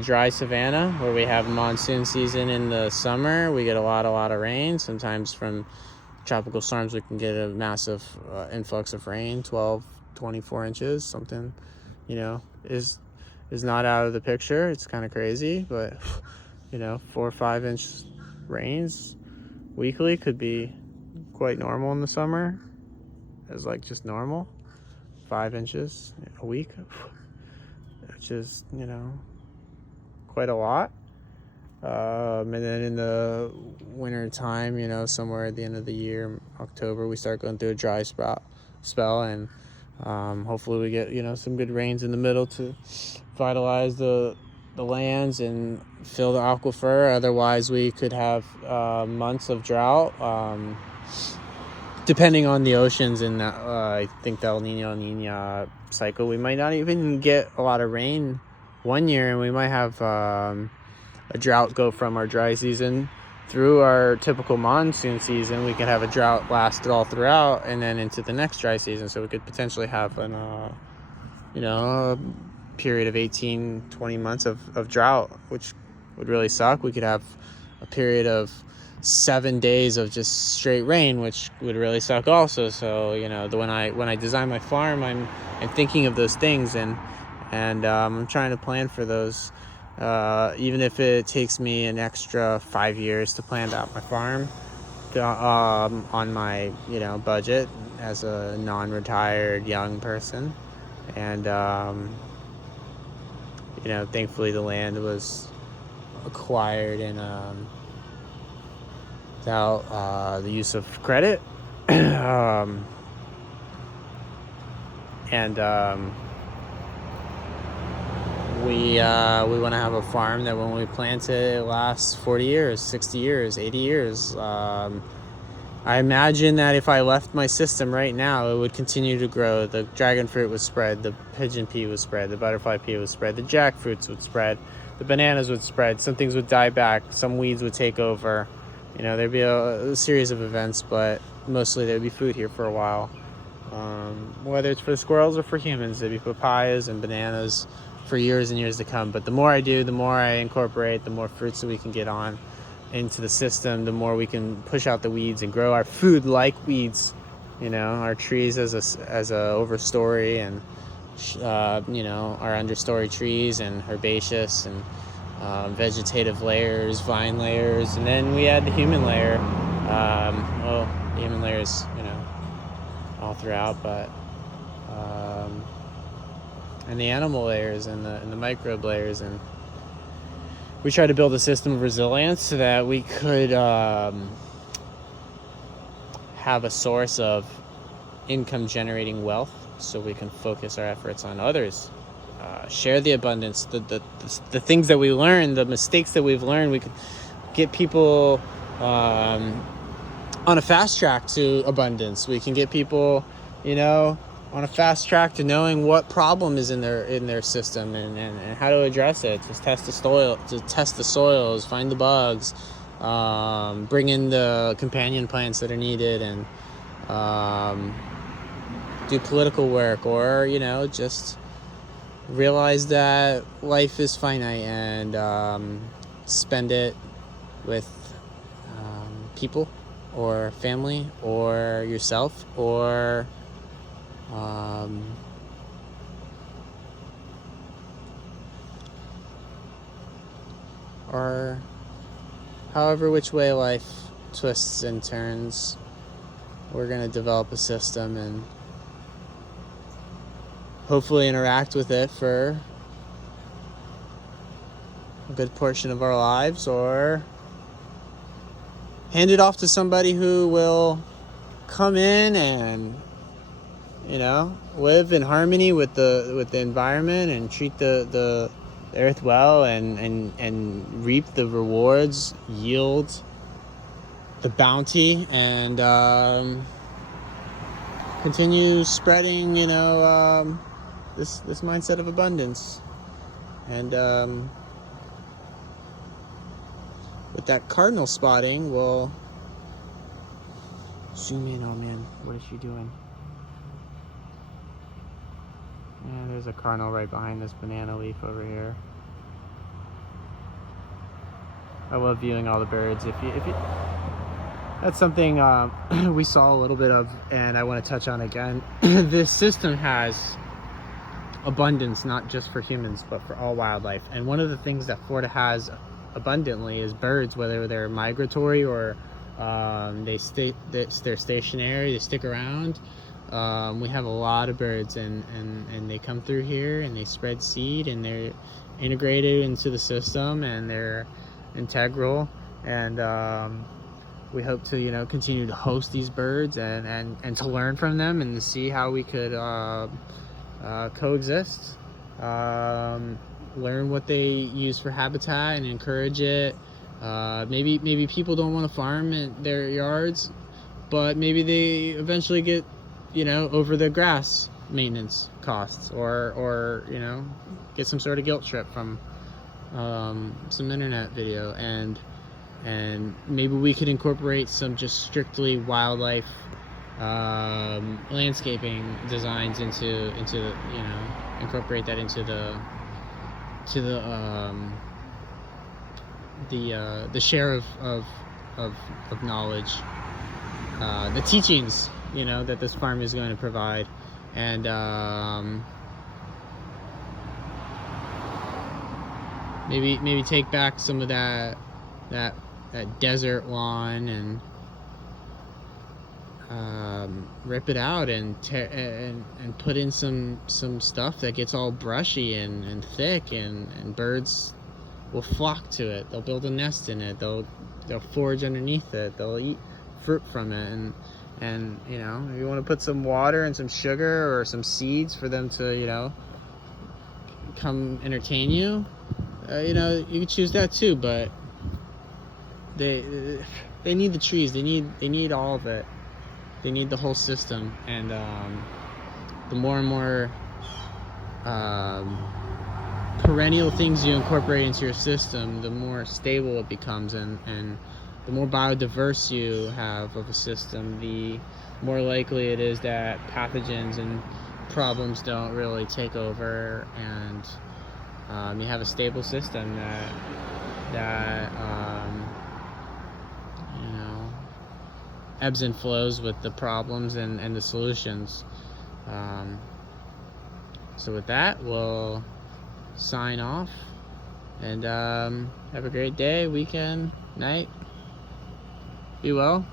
dry savanna, where we have monsoon season in the summer. We get a lot of rain. Sometimes from tropical storms we can get a massive influx of rain, 12, 24 inches, something is not out of the picture. It's kind of crazy, but 4 or 5 inch rains weekly could be quite normal in the summer, as like just normal. 5 inches a week, which is quite a lot. And then in the winter time, somewhere at the end of the year, October, we start going through a dry spell, and hopefully we get some good rains in the middle to vitalize the lands and fill the aquifer. Otherwise we could have months of drought, depending on the oceans. And I think the El Nino cycle, we might not even get a lot of rain one year, and we might have a drought go from our dry season through our typical monsoon season. We could have a drought last all throughout, and then into the next dry season. So we could potentially have a period of 18-20 months of drought, which would really suck. We could have a period of 7 days of just straight rain, which would really suck also. So when I design my farm, I'm thinking of those things, and I'm trying to plan for those, even if it takes me an extra 5 years to plan out my farm on my budget as a non-retired young person. And thankfully the land was acquired in without the use of credit. We want to have a farm that when we plant it lasts 40 years, 60 years, 80 years. I imagine that if I left my system right now, it would continue to grow. The dragon fruit would spread, the pigeon pea would spread, the butterfly pea would spread, the jackfruits would spread, the bananas would spread, some things would die back, some weeds would take over. You know, there'd be a series of events, but mostly there'd be food here for a while. Whether it's for the squirrels or for humans, there'd be papayas and bananas for years and years to come. But the more I do, the more I incorporate, the more fruits that we can get on into the system, the more we can push out the weeds and grow our food like weeds. You know, our trees as a overstory, and you know, our understory trees and herbaceous and vegetative layers, vine layers, and then we add the human layer. Well, the human layers, you know, all throughout, but and the animal layers and the microbe layers, and we try to build a system of resilience so that we could have a source of income generating wealth, so we can focus our efforts on others, share the abundance, the things that we learn, the mistakes that we've learned. We could get people on a fast track to abundance. We can get people, you know, on a fast track to knowing what problem is in their system and how to address it. Just test the soils, find the bugs, bring in the companion plants that are needed, and do political work, or, you know, just realize that life is finite and spend it with people or family or yourself, or however which way life twists and turns. We're going to develop a system and hopefully interact with it for a good portion of our lives, or hand it off to somebody who will come in and, you know, live in harmony with the environment and treat the earth well, and reap the rewards, yield the bounty, and continue spreading, you know, this mindset of abundance. And with that cardinal spotting, we'll zoom in. Oh man, what is she doing? Yeah, there's a cardinal right behind this banana leaf over here. I love viewing all the birds. If you that's something we saw a little bit of, and I want to touch on again. This system has abundance, not just for humans, but for all wildlife. And one of the things that Florida has abundantly is birds, whether they're migratory or they're stationary, they stick around. We have a lot of birds, and they come through here and they spread seed, and they're integrated into the system, and they're integral. And we hope to, you know, continue to host these birds and to learn from them and to see how we could coexist, learn what they use for habitat and encourage it. Maybe people don't want to farm in their yards, but maybe they eventually get, you know, over the grass maintenance costs, or you know, get some sort of guilt trip from some internet video, and maybe we could incorporate some just strictly wildlife landscaping designs into you know, incorporate that into the share of knowledge, the teachings, you know, that this farm is going to provide, and maybe take back some of that desert lawn and rip it out and put in some stuff that gets all brushy and thick, and birds will flock to it. They'll build a nest in it. They'll forage underneath it. They'll eat fruit from it, and you know, if you want to put some water and some sugar or some seeds for them to, you know, come entertain you, you know, you can choose that too. But the they need the trees. They need all of it. They need the whole system. And the more and more perennial things you incorporate into your system, the more stable it becomes, and the more biodiverse you have of a system, the more likely it is that pathogens and problems don't really take over, and you have a stable system that you know, ebbs and flows with the problems and the solutions. So with that, we'll sign off, and have a great day, weekend, night. Be well.